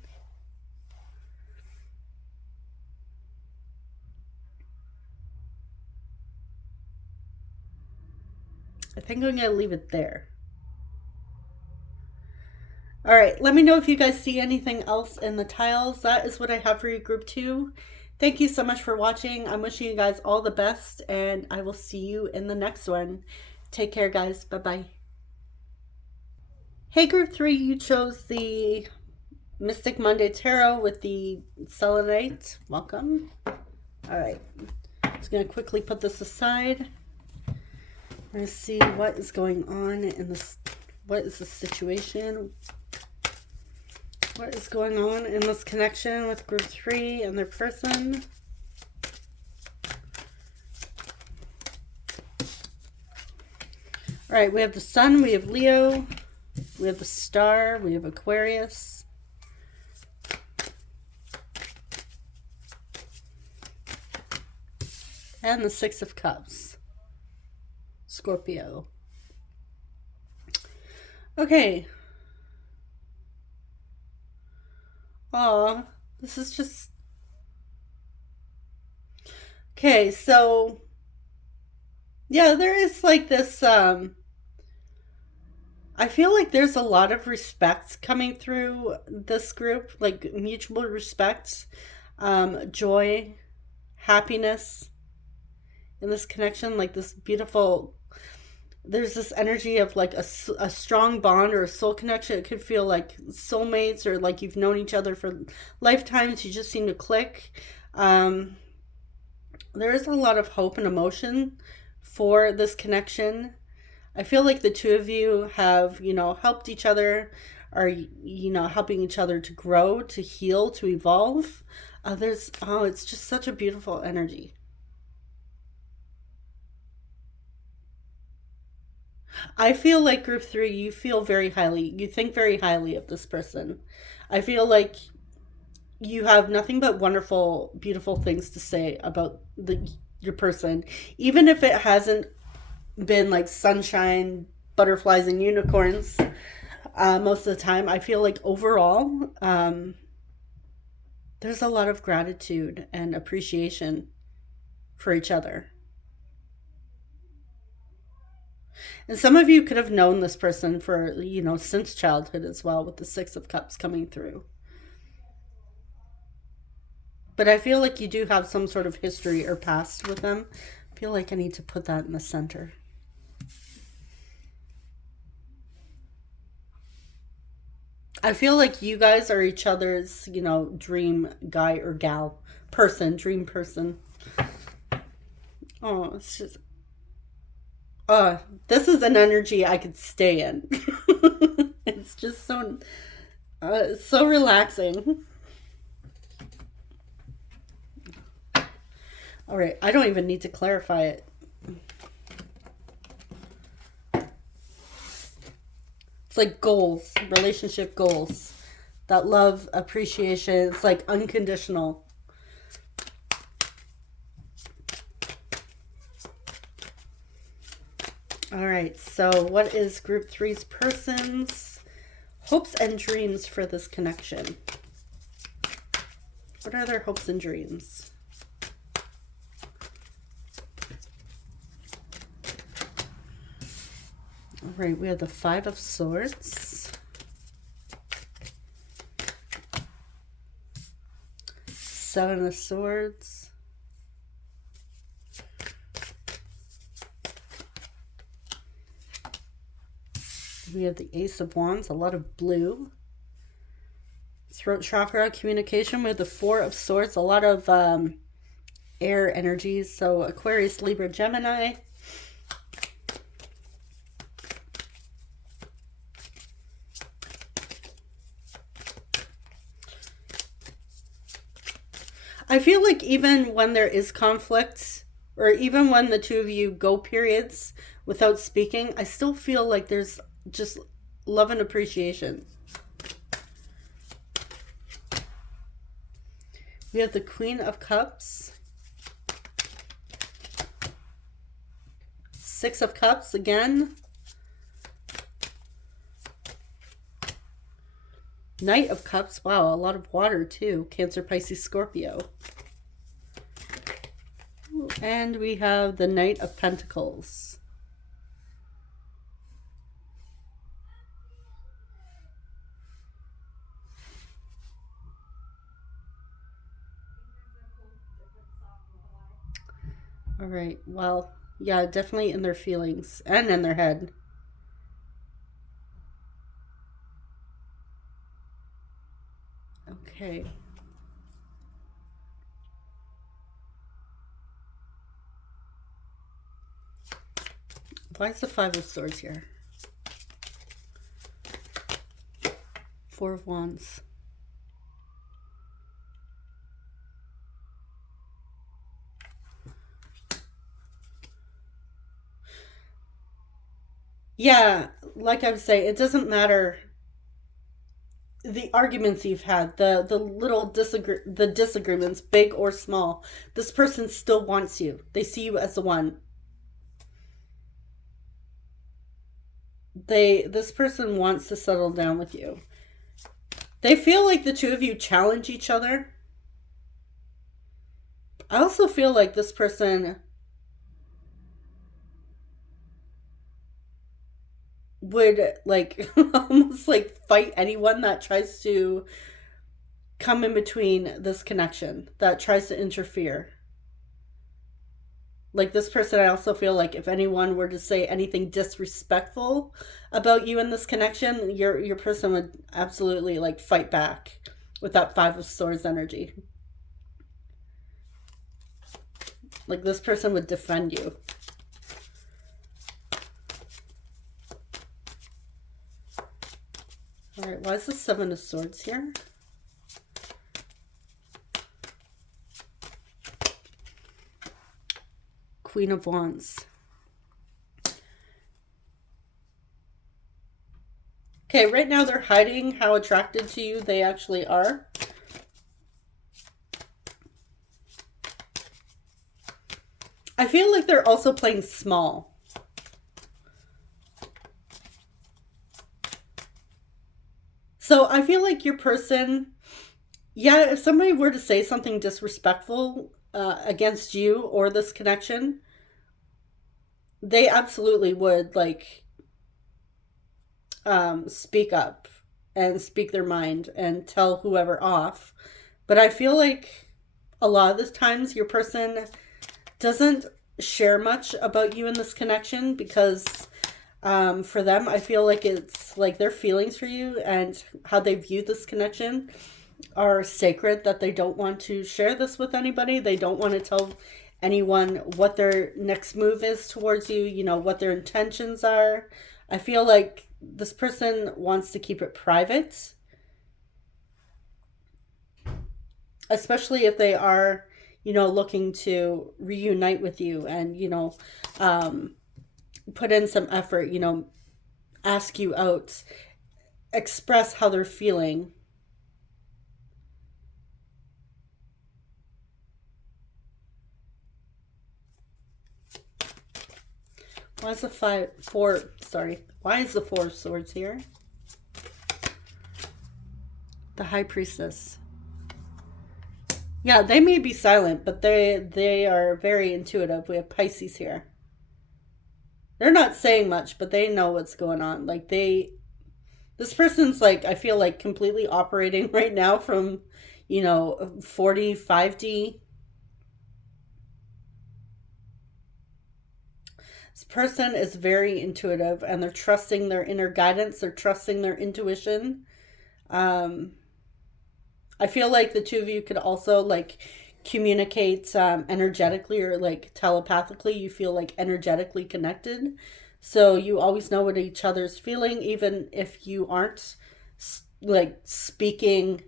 I think I'm going to leave it there. All right, let me know if you guys see anything else in the tiles. That is what I have for you, group 2. Thank you so much for watching. I'm wishing you guys all the best, and I will see you in the next one. Take care, guys. Bye-bye. Hey, group 3, you chose the Mystic Monday Tarot with the selenite. Welcome. All right, just going to quickly put this aside. We're going to see what is going on in this. What is the situation? What is going on in this connection with group 3 and their person? All right, we have the Sun, we have Leo, we have the Star, we have Aquarius. And the Six of Cups, Scorpio. Okay. Aw, this is just... Okay, so... Yeah, there is like this, I feel like there's a lot of respect coming through this group, like mutual respect, joy, happiness in this connection, like this beautiful... There's this energy of like a strong bond or a soul connection. It could feel like soulmates or like you've known each other for lifetimes. You just seem to click. There is a lot of hope and emotion for this connection. I feel like the two of you have, you know, helped each other, are, you know, helping each other to grow, to heal, to evolve. It's just such a beautiful energy. I feel like group 3, you feel very highly, you think very highly of this person. I feel like you have nothing but wonderful, beautiful things to say about your person. Even if it hasn't been like sunshine, butterflies, and unicorns most of the time, I feel like overall, there's a lot of gratitude and appreciation for each other. And some of you could have known this person for, you know, since childhood as well, with the Six of Cups coming through. But I feel like you do have some sort of history or past with them. I feel like I need to put that in the center. I feel like you guys are each other's, you know, dream guy or gal, person, dream person. Oh, it's just, this is an energy I could stay in. It's just so relaxing. All right, I don't even need to clarify it. It's like goals, relationship goals. That love, appreciation, it's like unconditional. All right, so what is group 3's person's hopes and dreams for this connection? What are their hopes and dreams? All right, we have the 5 of Swords. 7 of Swords. We have the Ace of Wands, a lot of blue. Throat chakra, communication. We have the 4 of Swords, a lot of air energies. So Aquarius, Libra, Gemini. I feel like even when there is conflict, or even when the two of you go periods without speaking, I still feel like there's just love and appreciation. We have the Queen of Cups. 6 of Cups again. Knight of Cups. Wow, a lot of water too. Cancer, Pisces, Scorpio. And we have the Knight of Pentacles. All right, well, yeah, definitely in their feelings and in their head. Okay. Why is the 5 of Swords here? 4 of Wands. Yeah, like I was saying, it doesn't matter the arguments you've had, the little disagreements, big or small. This person still wants you. They see you as the one. This person wants to settle down with you. They feel like the two of you challenge each other. I also feel like this person would like almost like fight anyone that tries to come in between this connection, that tries to interfere. Like this person, I also feel like if anyone were to say anything disrespectful about you in this connection, your person would absolutely like fight back with that 5 of Swords energy. Like this person would defend you. All right, why is the 7 of Swords here? Queen of Wands. Okay, right now they're hiding how attracted to you they actually are. I feel like they're also playing small. So I feel like your person, yeah, if somebody were to say something disrespectful against you or this connection, they absolutely would like speak up and speak their mind and tell whoever off. But I feel like a lot of the times your person doesn't share much about you in this connection because For them, I feel like it's like their feelings for you and how they view this connection are sacred, that they don't want to share this with anybody. They don't want to tell anyone what their next move is towards you, you know, what their intentions are. I feel like this person wants to keep it private, especially if they are, you know, looking to reunite with you and, you know, put in some effort, you know, ask you out, express how they're feeling. Why is the why is the Four of Swords here? The High Priestess. Yeah, they may be silent, but they are very intuitive. We have Pisces here. They're not saying much, but they know what's going on. Like this person's like, I feel like completely operating right now from, you know, 45D. This person is very intuitive and they're trusting their inner guidance. They're trusting their intuition. I feel like the two of you could also like communicate energetically or like telepathically. You feel like energetically connected. So you always know what each other's feeling, even if you aren't like speaking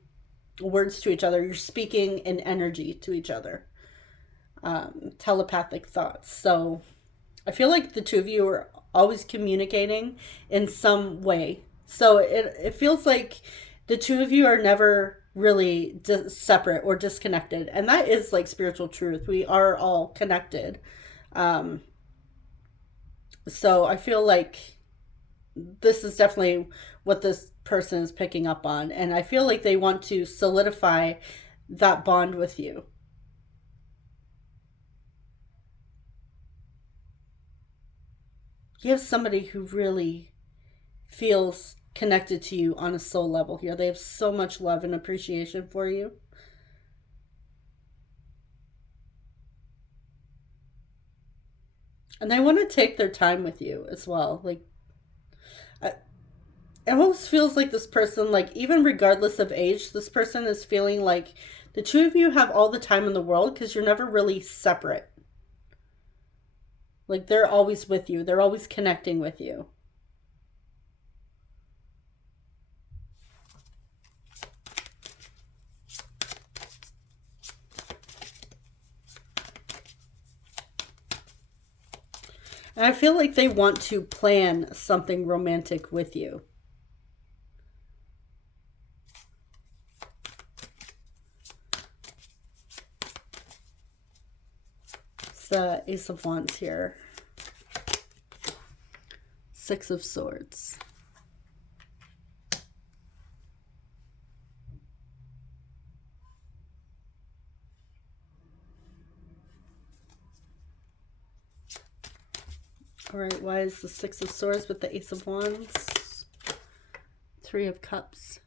words to each other. You're speaking in energy to each other. Telepathic thoughts. So I feel like the two of you are always communicating in some way. So it feels like the two of you are never really separate or disconnected. And that is like spiritual truth. We are all connected. So I feel like this is definitely what this person is picking up on. And I feel like they want to solidify that bond with you. You have somebody who really feels connected to you on a soul level here. They have so much love and appreciation for you. And they want to take their time with you as well. Like, it almost feels like this person, like, even regardless of age, this person is feeling like the two of you have all the time in the world because you're never really separate. Like, they're always with you. They're always connecting with you. And I feel like they want to plan something romantic with you. It's the Ace of Wands here. Six of Swords. All right, why is the Six of Swords with the Ace of Wands? Three of Cups.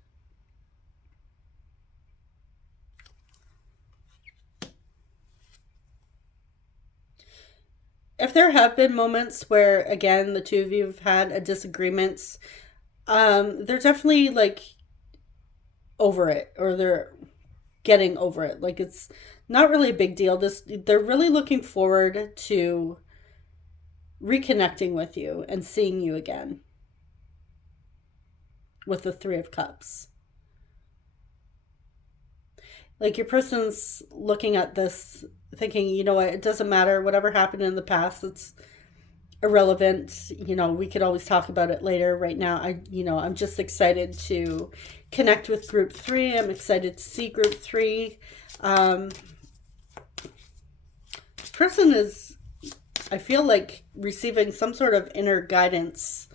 If there have been moments where, again, the two of you have had a disagreement, they're definitely like over it, or they're getting over it. Like, it's not really a big deal. They're really looking forward to reconnecting with you and seeing you again with the Three of Cups. Like, your person's looking at this thinking, you know what, it doesn't matter, whatever happened in the past, it's irrelevant. You know, we could always talk about it later. Right now, I'm just excited to connect with group 3. I'm excited to see group 3. Person is, I feel like, receiving some sort of inner guidance,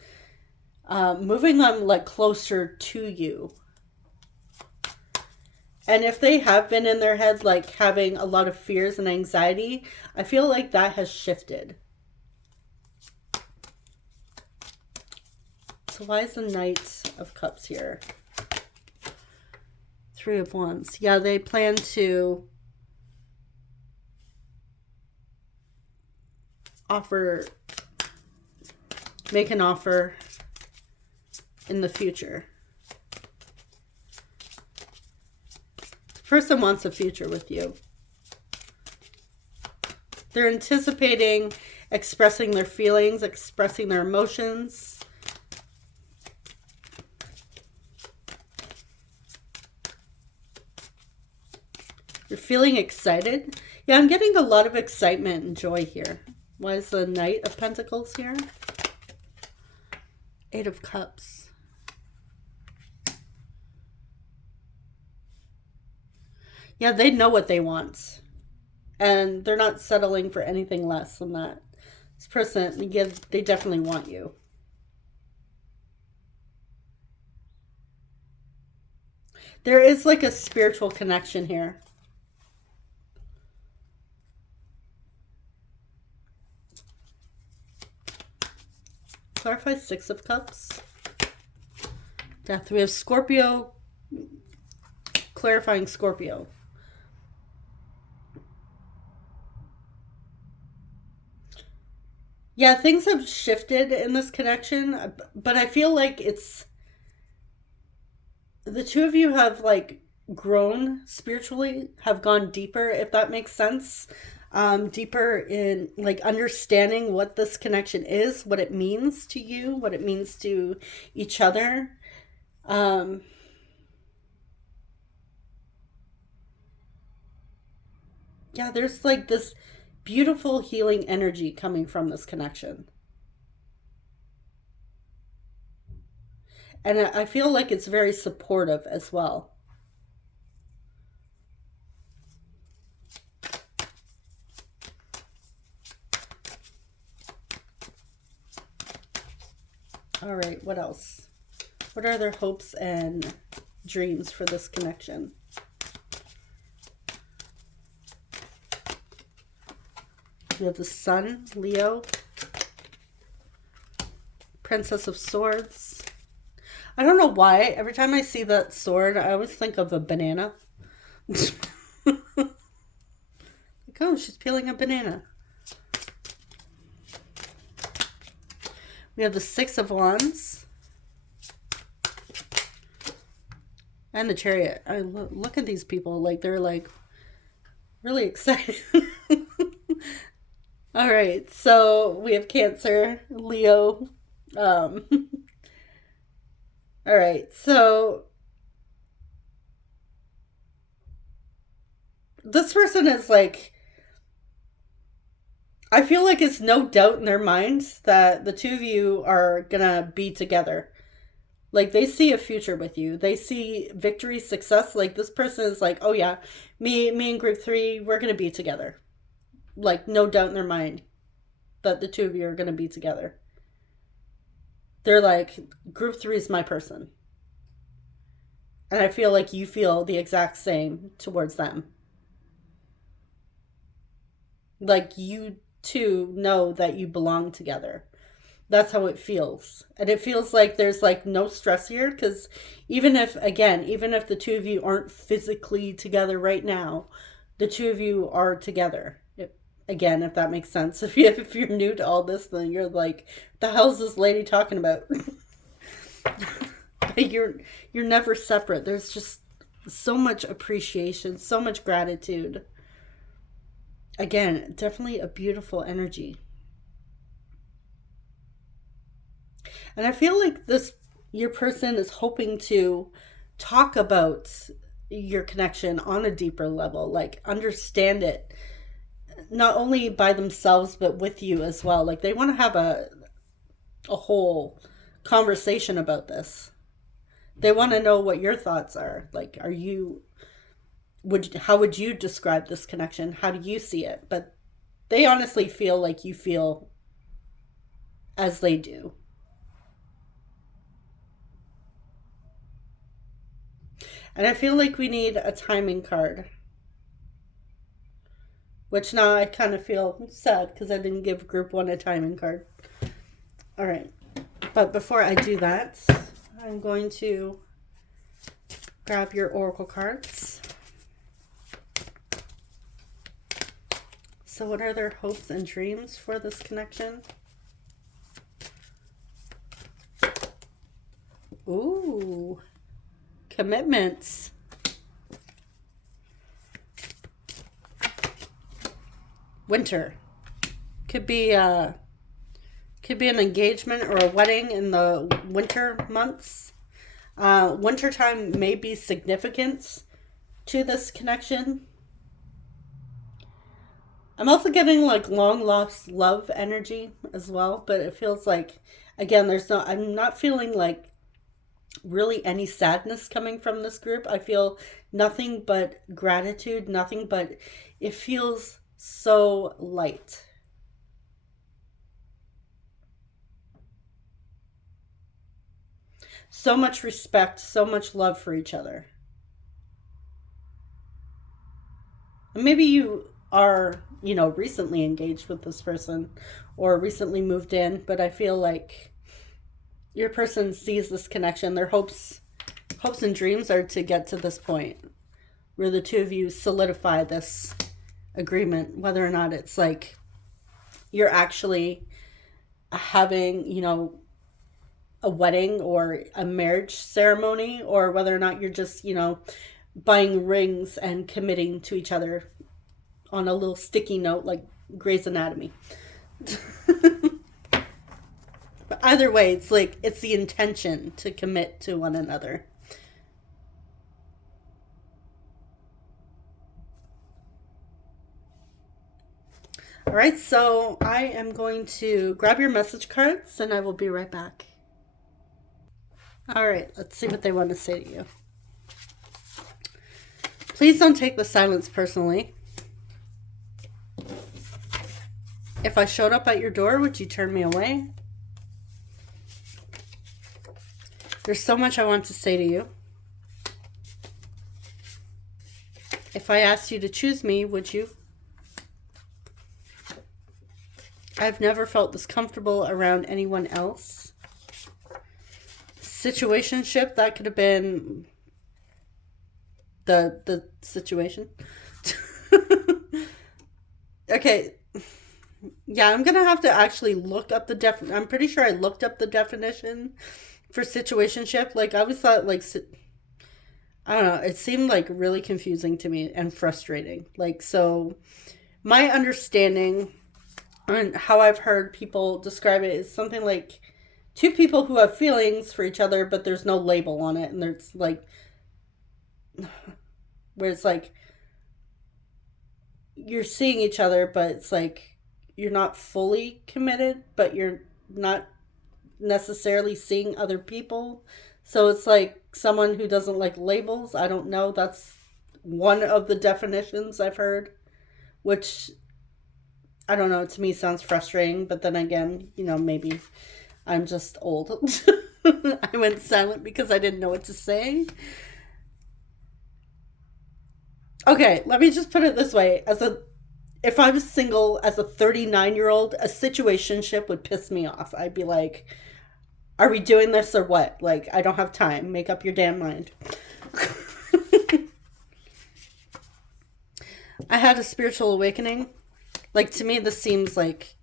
moving them like closer to you. And if they have been in their head, like having a lot of fears and anxiety, I feel like that has shifted. So why is the Knight of Cups here? Three of Wands. Yeah, they plan to offer make an offer in the future. The person wants a future with you. They're anticipating expressing their feelings, expressing their emotions. You're feeling excited. Yeah, I'm getting a lot of excitement and joy here. Why is the Knight of Pentacles here? Eight of Cups. Yeah, they know what they want. And they're not settling for anything less than that. This person, yeah, they definitely want you. There is like a spiritual connection here. Clarify Six of Cups. Death. We have Scorpio. Clarifying Scorpio. Yeah, things have shifted in this connection, but I feel like it's... The two of you have like grown spiritually, have gone deeper, if that makes sense. Deeper in like understanding what this connection is, what it means to you, what it means to each other. Yeah, there's like this beautiful healing energy coming from this connection. And I feel like it's very supportive as well. All right, what else? What are their hopes and dreams for this connection? We have the Sun, Leo, Princess of Swords. I don't know why. Every time I see that sword, I always think of a banana. Like, oh, she's peeling a banana. We have the Six of Wands. And the Chariot. I look at these people like they're like really excited. All right, so we have Cancer, Leo. All right, so this person is like, I feel like it's no doubt in their minds that the two of you are gonna be together. Like they see a future with you. They see victory, success. Like this person is like, oh yeah, me and group 3, we're gonna be together. Like no doubt in their mind that the two of you are gonna be together. They're like, group 3 is my person. And I feel like you feel the exact same towards them. Like you two know that you belong together. That's how it feels. And it feels like there's like no stress here, because even if the two of you aren't physically together right now, the two of you are together. Again, if that makes sense. If you're new to all this, then you're like, the hell's this lady talking about? You're never separate. There's just so much appreciation, so much gratitude. Again, definitely a beautiful energy. And I feel like your person is hoping to talk about your connection on a deeper level, like understand it, not only by themselves, but with you as well. Like they want to have a whole conversation about this. They want to know what your thoughts are. Like, how would you describe this connection? How do you see it? But they honestly feel like you feel as they do. And I feel like we need a timing card. Which now I kind of feel sad because I didn't give group 1 a timing card. All right. But before I do that, I'm going to grab your oracle cards. So what are their hopes and dreams for this connection? Commitments. Winter. Could be an engagement or a wedding in the winter months. Wintertime may be significant to this connection. I'm also getting like long lost love energy as well, but it feels like, again, I'm not feeling like really any sadness coming from this group. I feel nothing but gratitude, nothing but, it feels so light. So much respect, so much love for each other. And maybe you are, recently engaged with this person or recently moved in, but I feel like your person sees this connection. Their hopes and dreams are to get to this point where the two of you solidify this agreement, whether or not it's like you're actually having, a wedding or a marriage ceremony, or whether or not you're just, buying rings and committing to each other on a little sticky note like Grey's Anatomy. But either way, it's like, it's the intention to commit to one another. All right, so I am going to grab your message cards and I will be right back. All right, let's see what they want to say to you. Please don't take the silence personally. If I showed up at your door, would you turn me away? There's so much I want to say to you. If I asked you to choose me, would you? I've never felt this comfortable around anyone else. Situationship, that could have been the situation. Okay. Yeah, I'm going to have to actually look up the I'm pretty sure I looked up the definition for situationship. Like, I always thought, like, I don't know, it seemed like really confusing to me and frustrating. Like, so my understanding and how I've heard people describe it is something like two people who have feelings for each other, but there's no label on it. And there's like, where it's like, you're seeing each other, but it's like, you're not fully committed, but you're not necessarily seeing other people. So it's like someone who doesn't like labels. I don't know. That's one of the definitions I've heard, which, I don't know, to me sounds frustrating. But then again, maybe I'm just old. I went silent because I didn't know what to say. Okay, let me just put it this way. If I was single as a 39-year-old, a situationship would piss me off. I'd be like, are we doing this or what? Like, I don't have time. Make up your damn mind. I had a spiritual awakening. Like, to me, this seems like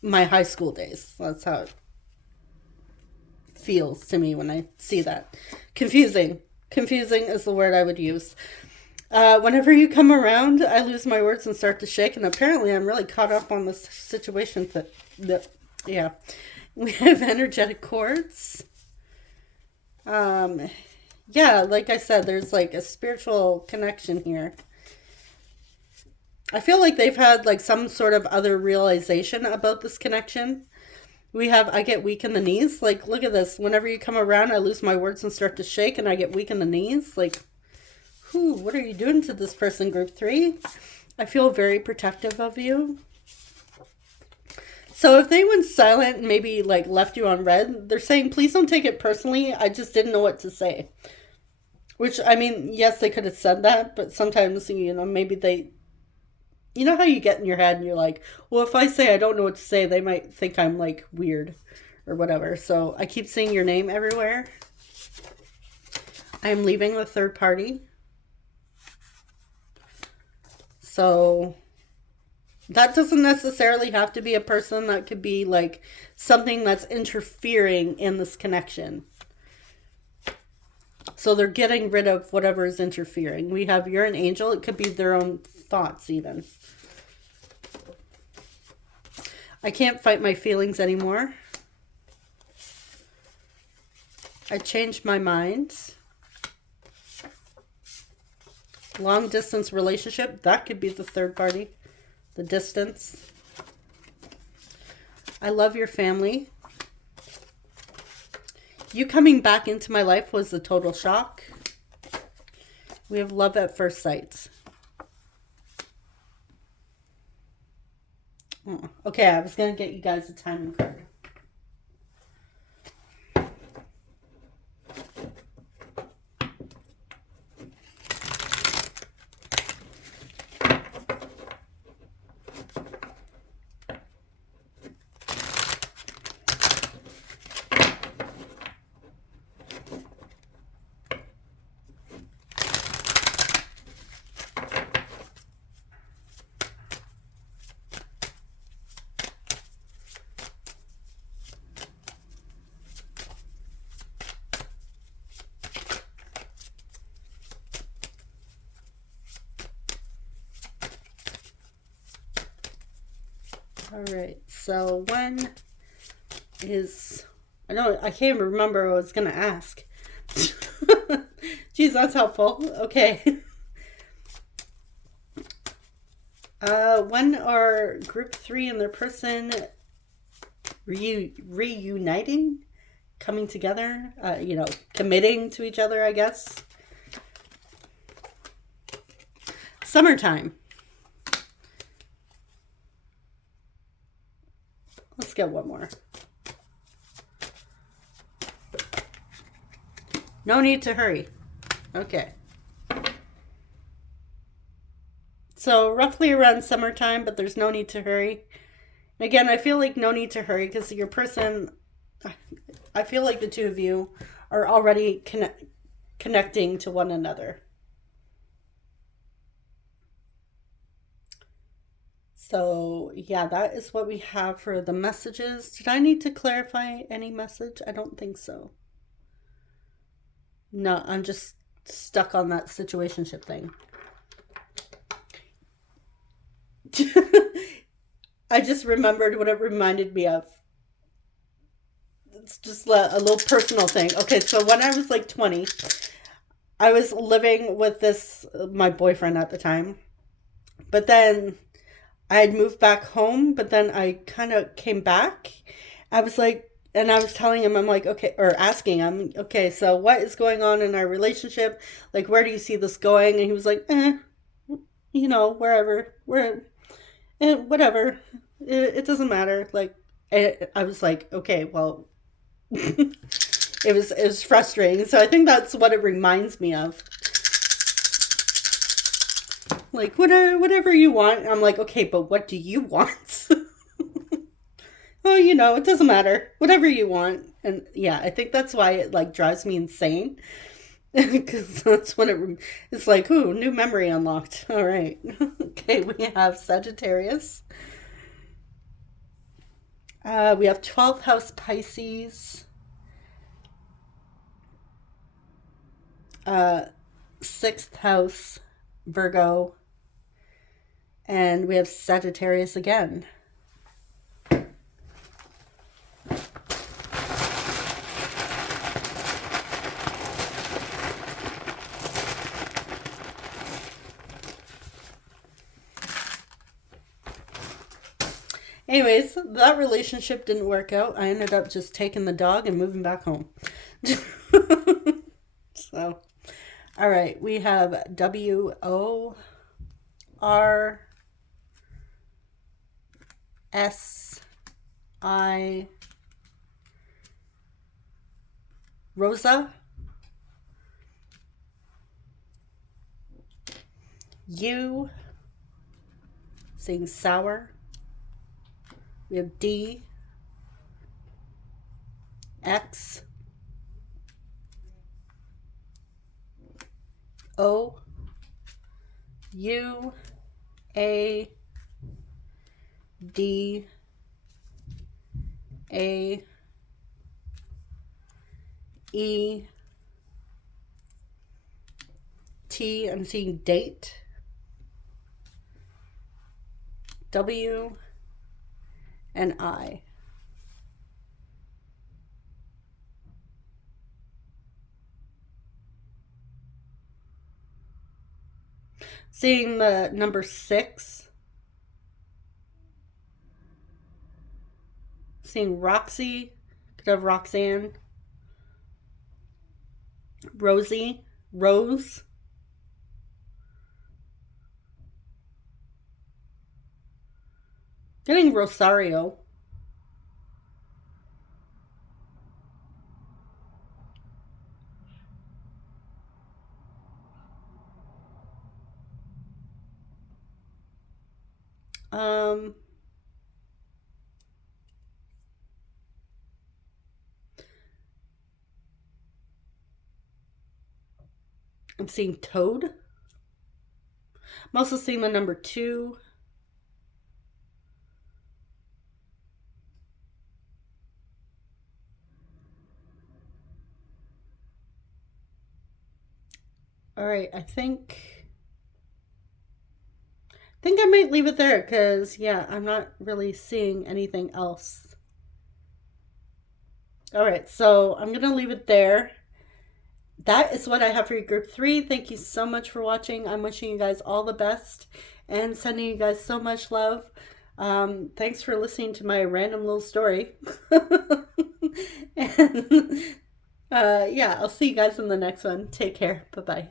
my high school days. That's how it feels to me when I see that. Confusing. Confusing is the word I would use. Whenever you come around, I lose my words and start to shake. And apparently I'm really caught up on this situation. Yeah. We have energetic cords. Yeah, like I said, there's like a spiritual connection here. I feel like they've had like some sort of other realization about this connection. I get weak in the knees. Like, look at this. Whenever you come around, I lose my words and start to shake and I get weak in the knees. Like, what are you doing to this person, group 3? I feel very protective of you. So if they went silent and maybe like left you on red, they're saying, please don't take it personally. I just didn't know what to say. Which, I mean, yes, they could have said that, but sometimes, maybe they, how you get in your head and you're like, well, if I say I don't know what to say, they might think I'm like weird or whatever. So I keep seeing your name everywhere. I'm leaving the third party. So that doesn't necessarily have to be a person. That could be like something that's interfering in this connection. So they're getting rid of whatever is interfering. We have you're an angel. It could be their own thoughts even. I can't fight my feelings anymore. I changed my mind. Long distance relationship. That could be the third party. The distance. I love your family. You coming back into my life was a total shock. We have love at first sight. Oh, okay, I was going to get you guys a timing card. All right, so when is, I can't remember what I was going to ask. Geez, that's helpful. Okay. When are group 3 and their person reuniting, coming together, committing to each other, I guess? Summertime. Let's get one more. No need to hurry. Okay. So roughly around summertime, but there's no need to hurry. Again, I feel like no need to hurry because your person, I feel like the two of you are already connecting to one another. So, yeah, that is what we have for the messages. Did I need to clarify any message? I don't think so. No, I'm just stuck on that situationship thing. I just remembered what it reminded me of. It's just a little personal thing. Okay, so when I was like 20, I was living with my boyfriend at the time. But then I had moved back home, but then I kind of came back. I was like, and I was telling him, I'm like, okay, or asking him, okay, so what is going on in our relationship? Like, where do you see this going? And he was like, wherever, whatever. It doesn't matter. Like, I was like, okay, well, it was frustrating. So I think that's what it reminds me of. Like, whatever you want. I'm like, okay, but what do you want? Oh, it doesn't matter. Whatever you want. And yeah, I think that's why it like drives me insane. Because that's when it's like, ooh, new memory unlocked. All right. Okay, we have Sagittarius. We have 12th house Pisces. 6th house Virgo. And we have Sagittarius again. Anyways, that relationship didn't work out. I ended up just taking the dog and moving back home. So, all right, we have WORSI Rosa. U saying sour. We have D, X, O, U, A, D, A, E, T, I'm seeing date. W and I. Seeing the number 6. Seeing Roxy. Could have Roxanne. Rosie. Rose. Getting Rosario. I'm seeing Toad. I'm also seeing the number 2. All right, I think I might leave it there because, yeah, I'm not really seeing anything else. All right, so I'm going to leave it there. That is what I have for you, group 3. Thank you so much for watching. I'm wishing you guys all the best and sending you guys so much love. Thanks for listening to my random little story. And yeah, I'll see you guys in the next one. Take care. Bye-bye.